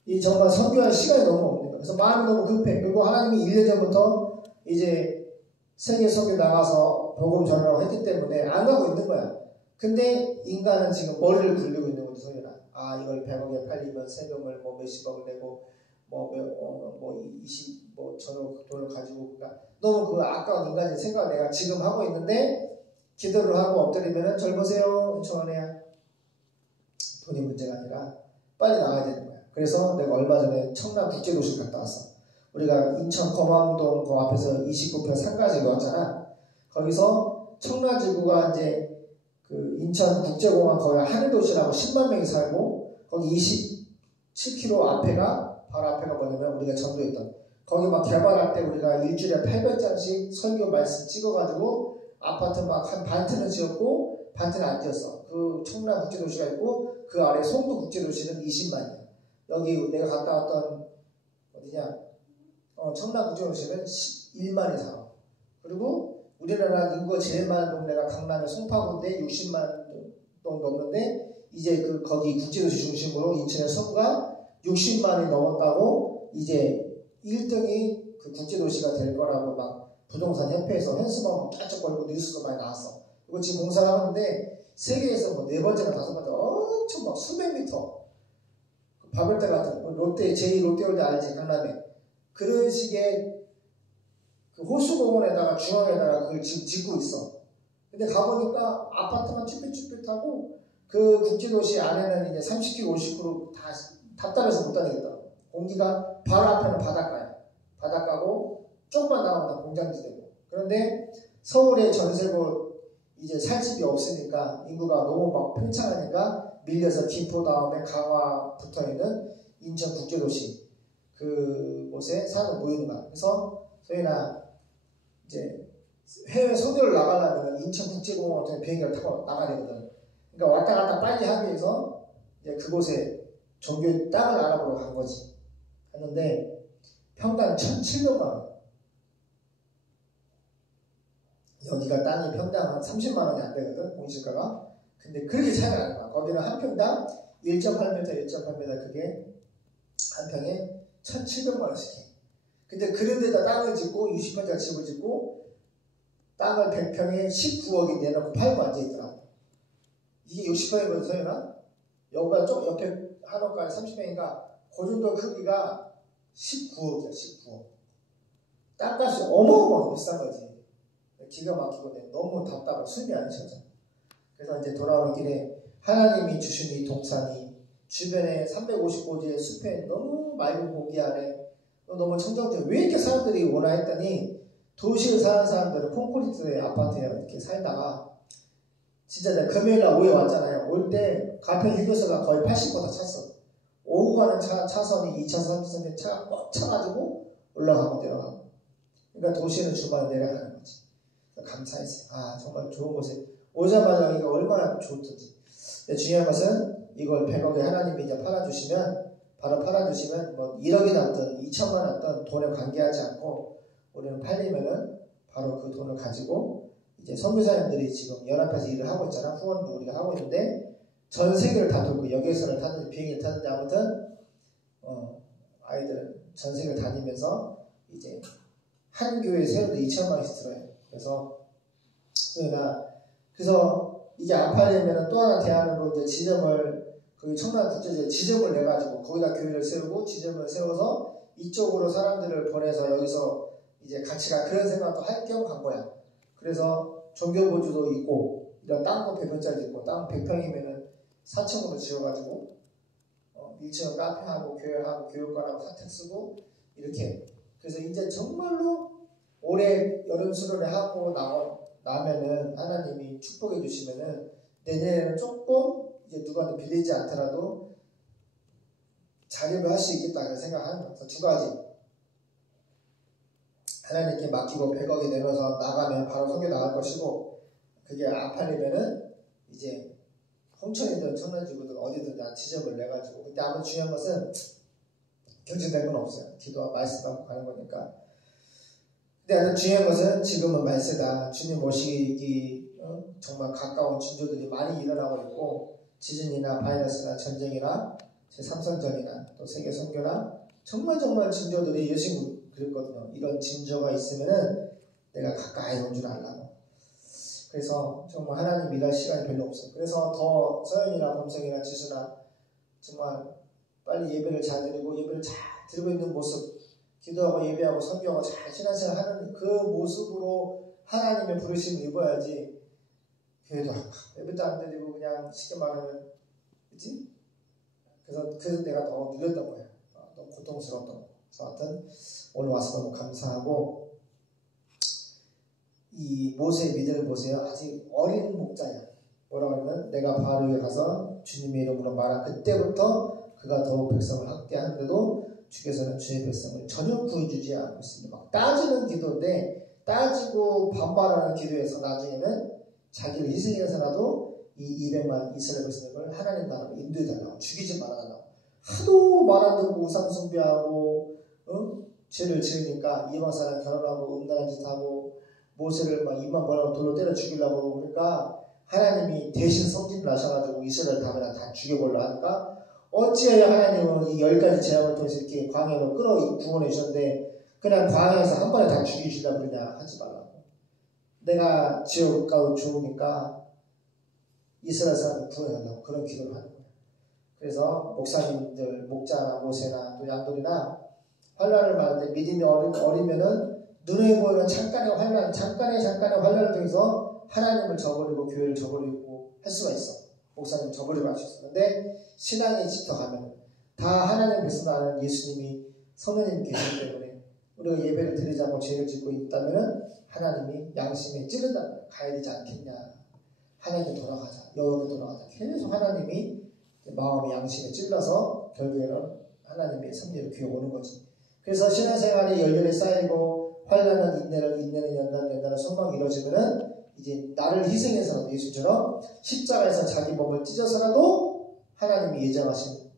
이 정말 성교할 시간이 너무 없는 거예요. 그래서 마음이 너무 급해. 그리고 하나님이 1년 전부터 이제 세계 성교 나가서 복음 전하라고 했기 때문에 안 가고 있는 거야. 근데 인간은 지금 머리를 굴리고 있는 거죠. 소리나. 아, 이걸 100억에 팔리면 세금을 뭐 몇십억을 내고 저런 돈을 가지고 그러니까 너무 그 아까운 인간의 생각을 내가 지금 하고 있는데 기도를 하고 엎드리면은 절 보세요. 정원이야. 돈이 문제가 아니라 빨리 나가야 되는 거야. 그래서 내가 얼마 전에 청라 국제도시 갔다 왔어. 우리가 인천 검암동 그 앞에서 29평 상가지구 왔잖아. 거기서 청라지구가 이제 그 인천 국제공항 거기 하늘도시라고 10만 명이 살고 거기 27km 앞에가 바로 앞에가 뭐냐면 우리가 전도했던 거기 막 개발할 때 우리가 일주일에 800장씩 설교 말씀 찍어가지고 아파트 막 한 반트는 지었고 반트는 안 지었어. 그 청라 국제도시가 있고 그 아래 송도 국제도시는 20만이야. 여기 내가 갔다 왔던 어디냐 청라 국제도시는 1만이 살아. 그리고 우리나라 인구가 제일 많은 동네가 강남의 송파구인데 60만 동 넘는데 이제 그 거기 국제도시 중심으로 인천의 서구가 60만이 넘었다고 이제 1등이 그 국제도시가 될 거라고 막 부동산 협회에서 현수막 쫙쫙거리고 뉴스도 많이 나왔어. 이거 지금 공사를 하는데 세계에서 뭐 4번째나 5번째 엄청 막 수백 미터 바벨탑 같은 롯데 제2롯데월드 알지 강남에 그런 식의 그 호수공원에다가 중앙에다가 그걸 지금 짓고 있어. 근데 가보니까 아파트만 쭈뼛쭈뼛하고 그 국제도시 안에는 이제 30km, 50km 다 답답해서 못 다니겠더라고. 공기가 바로 앞에는 바닷가야. 바닷가고 조금만 나오면 공장지대고. 그런데 서울의 전세고 이제 살 집이 없으니까 인구가 너무 막 팽창하니까 밀려서 김포 다음에 강화 붙어있는 인천 국제도시 그곳에 사람을 모이는 거야. 그래서 저희나 이제 해외 선교를 나가려면 인천국제공항 같은 비행기를 타고 나가야 되거든. 그러니까 왔다 갔다 빨리 하기 위해서 이제 그곳에 종교의 땅을 알아보러 간 거지. 갔는데 평당 1,700만 원. 여기가 땅이 평당 한 30만 원이 안 되거든, 공시가가. 근데 그렇게 차이가 나는 거야. 거기는 한 평당 1.8m, 1.8m 그게 한 평에 1,700만 원씩 해. 근데 그런 데다 땅을 짓고 60평짜리 집을 짓고 땅을 100평에 19억이 내놓고 팔고 앉아있더라고. 이게 60평이거든, 서연아? 여기가 좀 옆에 한옥까지 30평인가 그 정도 크기가 19억이야, 19억. 땅값이 어마어마하게 비싼 거지. 기가 막히고 너무 답답하고 숨이 안 쉬어져. 그래서 이제 돌아오는 길에 하나님이 주신 이 동산이 주변에 350고지의 숲에 너무 맑은 공기 안에 너무 청정지역 왜 이렇게 사람들이 오나 했더니 도시에 사는 사람들은 콘크리트의 아파트에 이렇게 살다가 진짜 내가 금요일날 오후에 왔잖아요. 올 때 가평 휴게소가 거의 80% 다 찼어. 오후 가는 차선이 2차선, 3차선에 차가 꽉 차가지고 올라가고 내려가고. 그러니까 도시는 주말에 내려가는 거지. 감사했어요. 아 정말 좋은 곳에 오자마자 여기가 얼마나 좋던지. 근데 중요한 것은 이걸 100억에 하나님이 이제 팔아주시면 바로 팔아주시면 뭐 1억이 남든 2천만 원 남든 돈에 관계하지 않고 우리는 팔리면은 바로 그 돈을 가지고 이제 선교사님들이 지금 연합해서 일을 하고 있잖아. 후원도 우리가 하고 있는데 전 세계를 다 돌고 여객선을 타든지 비행기를 타든지 아무튼 아이들은 전 세계를 다니면서 이제 한 교회 세우는데 2천만 원씩 들어요. 그래서 이게 안 팔리면 또 하나 대안으로 이제 지점을 그 청라국제지에 지점을 내가지고 거기다 교회를 세우고 지점을 세워서 이쪽으로 사람들을 보내서 여기서 이제 같이 가 그런 생각도 할 겸 간 거야. 그래서 종교보주도 있고 이런 땅도 100평짜리 있고 땅 100평이면은 4층으로 지어가지고 1층은 카페하고 교회하고 교육관하고 사택 쓰고 이렇게. 그래서 이제 정말로 올해 여름 수련회 하고 나면은 하나님이 축복해 주시면은 내년에는 조금 이제 누구한테 빌리지 않더라도 자립을 할 수 있겠다 생각하는 거예요. 그래서 두 가지. 하나님께 맡기고 100억이 내면서 나가면 바로 성교 나갈 것이고 그게 안 팔리면은 이제 홍천이든 청라지구든 어디든 다 지점을 내가지고. 근데 아무 중요한 것은 경쟁된 건 없어요. 기도와 말씀하고 가는 거니까. 근데 아주 중요한 것은 지금은 말세다. 주님 오시기 정말 가까운 징조들이 많이 일어나고 있고, 지진이나 바이러스나 전쟁이나 제3선전이나 또 세계 선교나 정말 징조들이 예수님 그랬거든요. 이런 징조가 있으면은 내가 가까이 온 줄 알라고. 그래서 정말 하나님 일할 시간이 별로 없어요. 그래서 더 서연이나 범성이나 지수나 정말 빨리 예배를 잘 드리고 예배를 잘 드리고 있는 모습, 기도하고 예배하고 선교하고 잘 신앙생활 하는 그 모습으로 하나님의 부르심을 입어야지. 교회도 예배도 안 드리고 그냥 쉽게 말하면, 그치? 그래서 내가 더 눌렸던 거예요. 너무 고통스러웠던 거예요. 그래서 하여튼 오늘 와서 너무 감사하고, 이 모세의 믿음을 보세요. 아직 어린 목자야. 뭐라고 하면 내가 바로에 가서 주님의 이름으로 말한 그때부터 그가 더욱 백성을 확대하는데도 주께서는 주의 백성을 전혀 구해주지 않고 있습니다. 막 따지는 기도인데, 따지고 반발하는 기도에서 나중에는 자기를 희생해서라도 이 200만 이스라엘 백성을 하나님 나라로 인도해달라고, 죽이지 말아달라고. 하도 말 안 듣고 우상 숭배하고 죄를 지으니까 이방사람 결혼하고 음란한 짓 하고 모세를 막 입만 벌하고 돌로 때려 죽이려고. 그러니까 하나님이 대신 성진을 하셔가지고 이스라엘 다 죽여보려 하니까, 어찌해야 하나님은 이 10가지 재앙을 통해서 이렇게 광야로 구원해 주셨는데 그냥 광야에서 한 번에 다 죽이시려고 그러냐. 하지 말라고. 내가 지옥 가도 좋으니까 이스라엘 사람을 구원해달라고 그런 기도를 하는 거예요. 그래서 목사님들, 목자나 모세나 또 양돌이나 환난을 받을 때 믿음이 어리면은 눈에 보이는 잠깐의 환난을 통해서 하나님을 저버리고 교회를 저버리고 할 수가 있어. 목사님 저버리고 할 수 있어. 근데 신앙이 짙어가면 다 하나님 백성 아는 예수님이 성령님 계시기 때문에 우리가 예배를 드리지 않고 죄를 짓고 있다면 하나님이 양심에 찌른다는 거예요. 가야 되지 않겠냐. 하나님께 돌아가자. 여호와께 돌아가자. 계속 하나님이 마음의 양심에 찔러서 결국에는 하나님의 섭리를 귀에 오는 거지. 그래서 신앙생활이 열렬히 쌓이고 환난은 인내는 연단은 소망이 이루어지면은 이제 나를 희생해서라도 예수처럼 십자가에서 자기 몸을 찢어서라도 하나님이 예정하신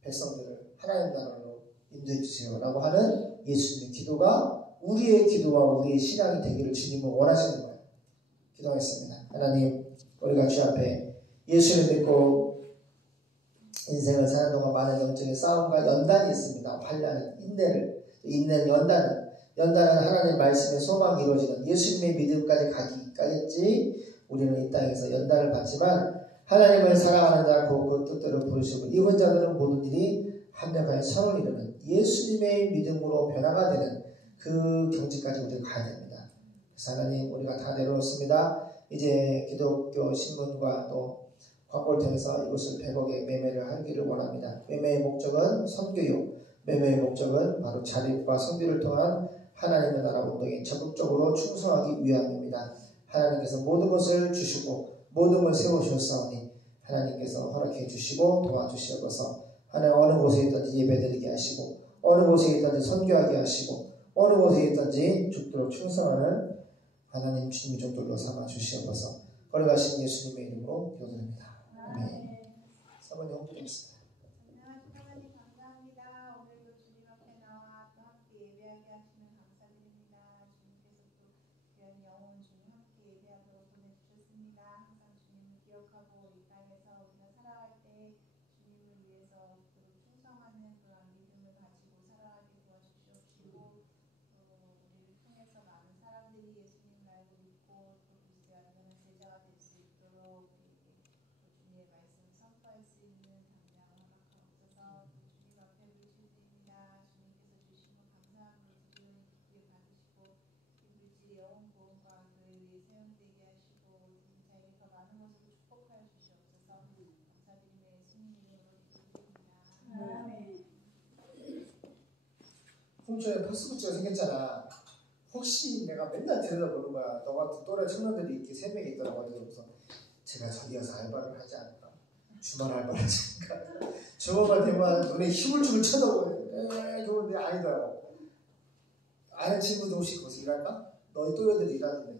백성들을 하나님 나라로 인도해 주세요라고 하는 예수님의 기도가 우리의 기도와 우리의 신앙이 되기를 주님은 원하시는 거예요. 기도하겠습니다. 하나님, 우리가 주 앞에 예수를 믿고 인생을 사는 동안 많은 영적인 싸움과 연단이 있습니다. 환난, 인내는 연단은 하나님의 말씀의 소망이 이루어지는 예수님의 믿음까지 가기까지 우리는 이 땅에서 연단을 받지만, 하나님을 사랑하는 자 그 뜻대로 부르시고 이번 자들은 모든 일이 합력하여 선을 이루는 예수님의 믿음으로 변화가 되는 그 경지까지 우리가 가야 됩니다. 그래서 하나님, 우리가 다 내려놓습니다. 이제 기독교 신문과 또 광고를 통해서 이것을 100억에 매매를 하기를 원합니다. 매매의 목적은 선교요, 매매의 목적은 바로 자립과 선교를 통한 하나님의 나라 운동에 적극적으로 충성하기 위함입니다. 하나님께서 모든 것을 주시고 모든 걸 세우셨사오니 하나님께서 허락해 주시고 도와주시옵소서. 하나님, 어느 곳에 있든지 예배드리게 하시고 어느 곳에 있든지 선교하게 하시고 어느 곳에 있든지 죽도록 충성하는 하나님 주님의 종들로 삼아 주시옵소서. 걸어가신 예수님의 이름으로 기도드립니다. 아멘. 사모님 홍보드리겠습니다. 하나님 감사합니다. 오늘도 주님 앞에 나와 또 함께 예배하게 하시면 감사드립니다. 주님께서 또 귀한 영혼 주님 함께 예배하도록 보내주셨습니다. 항상 주님을 기억하고 이 땅에서 우리가 살아갈 때 주님을 위해서 충성하는 그런 믿음을 가지고 살아가게 도와주시옵시고, 우리를 통해서 많은 사람들이 예수님을 알고 믿고 또 그리스도의 완전한 제자가 될 수 있도록 주님의 말씀 선포할 수 있는 담량 허락하옵소서. 주님 앞에 물질 드립니다. 주님께서 주시면 감사함으로 드리는 기쁨을 받으시고 이 물질이 영혼 구원과 교회 위에 사용되게 하시고 자에게 더 많은 것으로 축복하여 주시옵소서. 감사드리며 예수님 이름으로 기도드립니다. 아멘. 홍천에 파스부츠가 생겼잖아. 혹시 내가 맨날 들여다보는 거야. 너 같은 또래 청년들이 이렇게 3명이 있더라고. 그래서 제가 저기 가서 알바를 하지 않을까? 주말 알바를 하지 않을까? 주말만 되면 눈에 힘을 주고 쳐다보고 그런데 아니더라고. 아는 친구도 혹시 거기서 일할까? 너희 또래들이 일하는데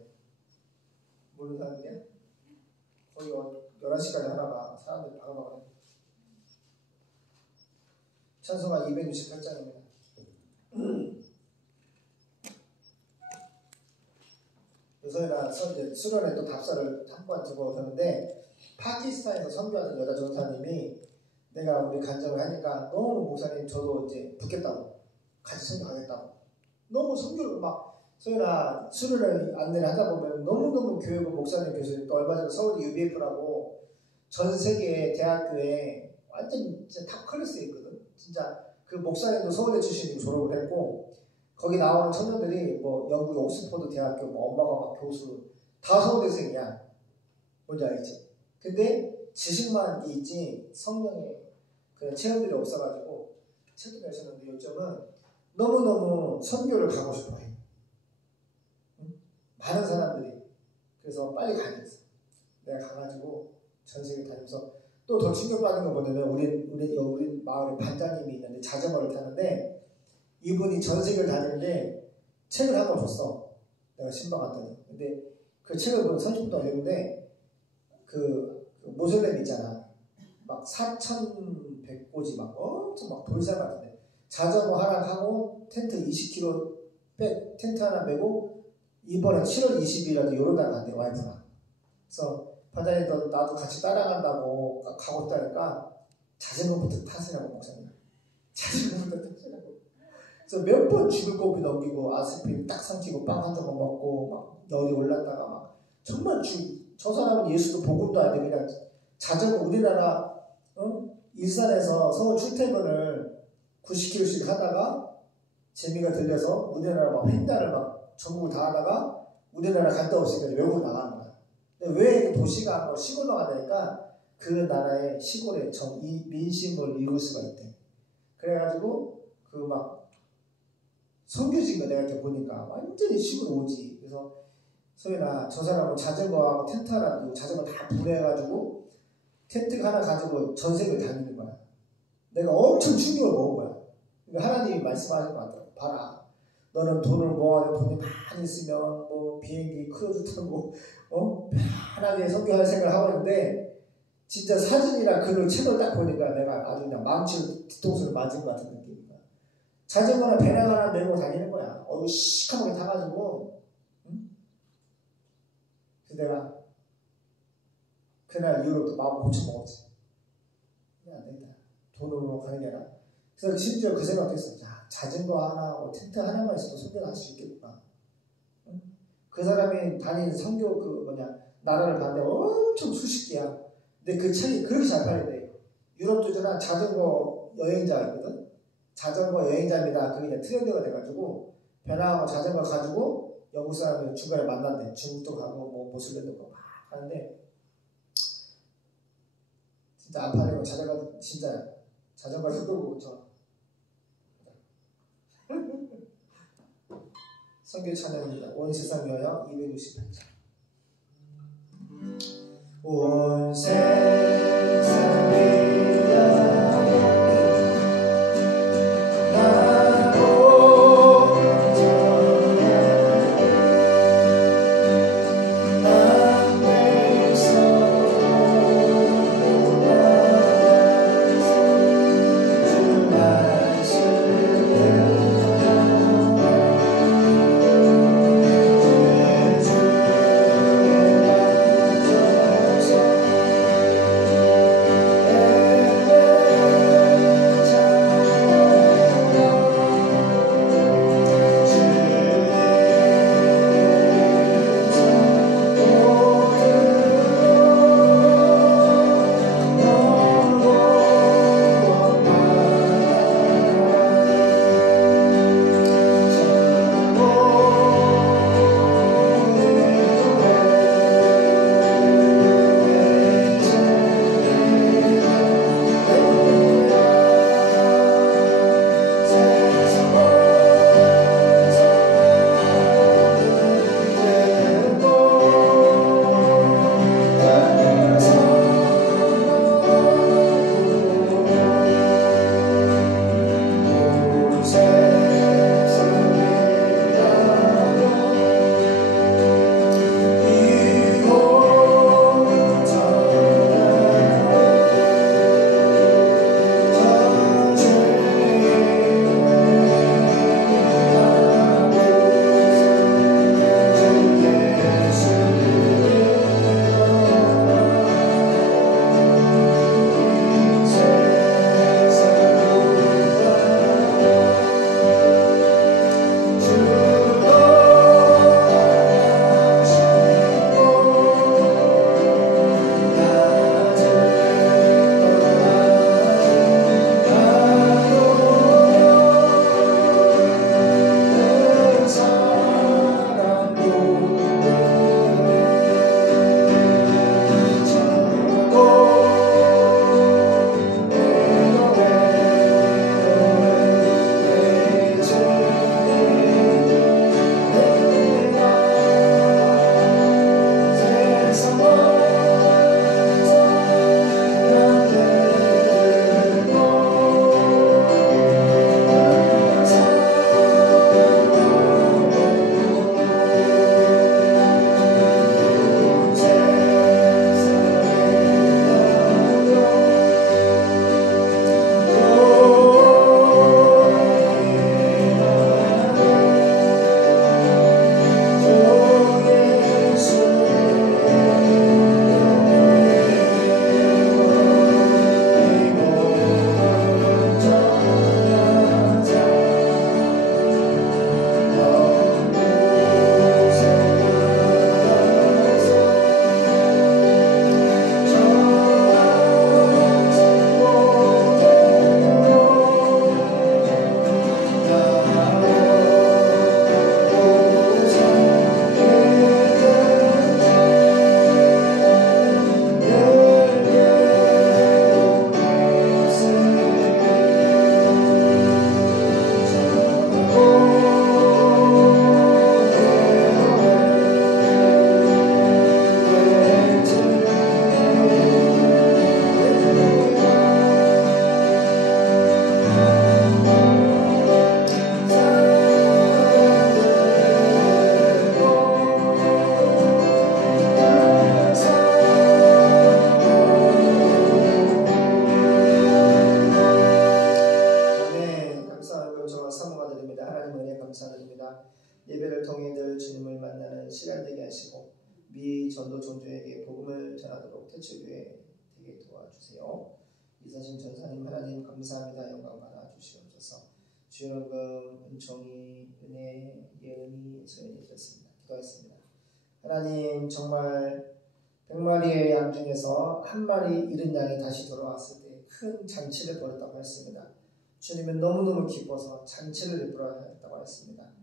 모르는 사람이야? 거의 11시까지 하다가 사람들이 바로바로 찬송가 268장입니다. 요새나 수련회 또 답사를 한 번 두고 오셨는데 파키스탄에서 선교하던 여자 전사님이 내가 우리 간증을 하니까 너무 목사님 저도 이제 붙겠다고 같이 선교하겠다고 너무 선교를 막 소연아 수련회 안내를 하다 보면 너무너무 교육을 목사님 교수님 또 얼마 전에 서울 UBF라고 전 세계 대학교에 완전 진짜 탑 클래스에 있거든. 진짜 그 목사님도 서울대 출신이고 졸업을 했고 거기 나오는 청년들이 뭐 영국 옥스퍼드 대학교 뭐 엄마가 막 교수 다 서울대생이야. 뭔지 알지? 근데 지식만 있지 성경에 그런 체험들이 없어가지고 책을 내셨는데 요즘은 너무너무 선교를 가고 싶어해. 많은 사람들이. 그래서 빨리 가야겠어. 내가 가가지고 전 세계 다니면서 또 더 충격받은 거 뭐냐면 우리 마을에 반장님이 있는데 자전거를 타는데 이분이 전 세계를 다니는데 책을 한 권 줬어. 내가 신방 갔더니. 근데 그 책을 보면 30분 동안 읽는데 그 모슬렘 있잖아. 막 4,100고지 막 엄청 막 돌산 같은데 자전거 하나 하고 텐트 20kg 텐트 하나 메고 이번에 7월 20일에도 요르단 간대 와이프가. 그래서 반장님도 나도 같이 따라간다고 가고 있다니까 자전거부터 타시라고 목사님. 자전거부터 타시라고. 그래서 몇 번 죽을 고비 넘기고 아스피린 딱 삼키고 빵 한 조각 먹고 막 열이 올랐다가 막 정말 저 사람은 예수도 복음도 안 돼 그냥 자전거 우리나라 일산에서 서울 출퇴근을 90km씩 하다가 재미가 들려서 우리나라 막 횡단을 막 전국을 다 하다가 우리나라 갈 데 없으니까 외국으로 나가는 거야. 근데 왜 도시가 아니고 시골로 가니까 그 나라의 시골에 이 민심을 이룰 수가 있대. 그래가지고 그 막 선교진 거 내가 이렇게 보니까 완전히 시골 오지. 그래서 소연아 저 사람은 자전거하고 텐트 하나 두고 자전거 다 분해해가지고 텐트 하나 가지고 전 세계를 다니는 거야. 내가 엄청 충격을 먹은 거야. 그러니까 하나님이 말씀하신 것 같더라고. 봐라. 너는 돈을 모아야 돈이 많이 있으면 뭐 비행기 크루즈 타고 편하게 선교할 생각을 하고 있는데 진짜 사진이랑 글로 책을 딱 보니까 내가 아주 그냥 망치로 뒤통수를 맞은 것 같은 느낌이야. 자전거나 배낭 하나 메고 다니는 거야. 시커멓게 타가지고. 응? 그래서 내가 그날 이후로 마음 고쳐먹었지. 안 되겠다. 돈으로 가는 게 아니라. 그래서 심지어 그 생각도 했어. 자전거 하나, 텐트 하나만 있어도 선교를 할 수 있겠구나. 응? 그 사람이 다닌 선교 나라를 봤는데 엄청 수십 개야. 근데 그 책이 그렇게 잘 팔린대. 유럽 주주나 자전거 여행자 있거든? 자전거 여행자입니다. 그게 이제 트렌드가 돼가지고, 배낭하고 자전거 가지고 영국 사람을 중간에 만난대. 중국도 가고, 뭐, 모슬렘도 가고 막 하는데, 진짜 안 팔리고 자전거, 진짜 자전거를 끌고 선교 찬양입니다. 온 세상 여여 268장. 온 세상 여여 통해 늘 주님을 만나는 시간 되게 하시고 미 전도 종조에게 복음을 전하도록 대초교회 되게 도와주세요. 이사심 전사님 하나님 감사합니다. 영광 받아 주시옵소서. 주의 은금, 은총이, 은혜, 예은이, 소연이 드렸습니다. 기도하겠습니다. 하나님 정말 100마리의 양 중에서 한 마리 잃은 양이 다시 돌아왔을 때 큰 잔치를 벌였다고 했습니다. 주님은 너무너무 기뻐서 잔치를 베풀어 하였다고 했습니다.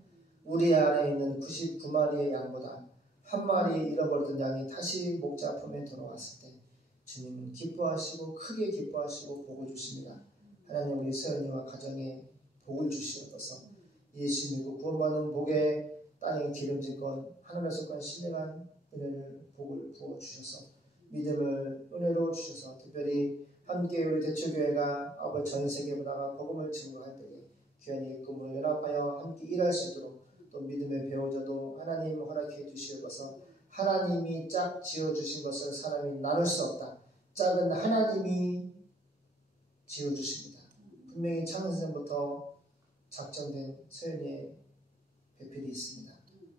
우리 안에 있는 99마리의 양보다 한 마리 잃어버렸던 양이 다시 목자 품에 돌아왔을 때 주님은 기뻐하시고 크게 기뻐하시고 복을 주십니다. 하나님 우리 서연이와 가정에 복을 주시옵소서. 예수 믿고 구원받는 복에 땅에 기름진 건 하늘에서 건 신령한 은혜를 복을 부어 주셔서 믿음을 은혜로 주셔서 특별히 함께 우리 대초교회가 아버지 전 세계보다가 복음을 증거할 때에 귀한 일꾼으로 연합하여 함께 일할 수 있도록 또 믿음의 배우자도 하나님 허락해 주시옵소서. 하나님이 짝 지어주신 것을 사람이 나눌 수 없다. 짝은 하나님이 지어주십니다. 분명히 창세전부터 작정된 서연이의 배필이 있습니다.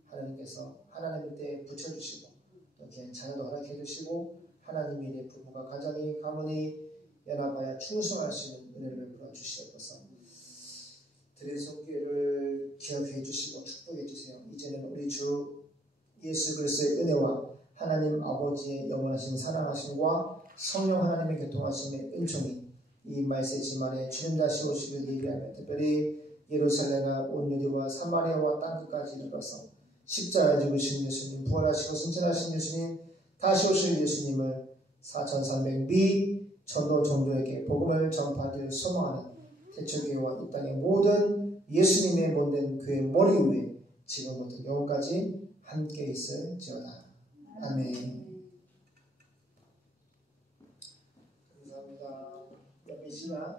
하나님께서 하나님의 때에 붙여주시고 또 귀한 자녀도 허락해 주시고 하나님이 내 부부가 가정이 가문이 연합하여 충성할 수 있는 은혜를 베풀어 주시옵소서. 드린 손길을 기억해 주시고 축복해 주세요. 이제는 우리 주 예수 그리스도의 은혜와 하나님 아버지의 영원하신 사랑하심과 성령 하나님의 교통하심의 은총이 이 말세지만에 주님 다시 오시길 예비하며 특별히 예루살렘과 온 유대와 사마리아와 땅끝까지 이르러서 십자가 지으신 예수님, 부활하시고 승천하신 예수님, 다시 오실 예수님을 4300미 전도 종교에게 복음을 전파하길 소망하는 대초교회와 이 땅의 모든 예수님의 못된 교회 머리 위에 지금부터 영원까지 함께 있을지어다. 아멘. 감사합니다. 옆에 시간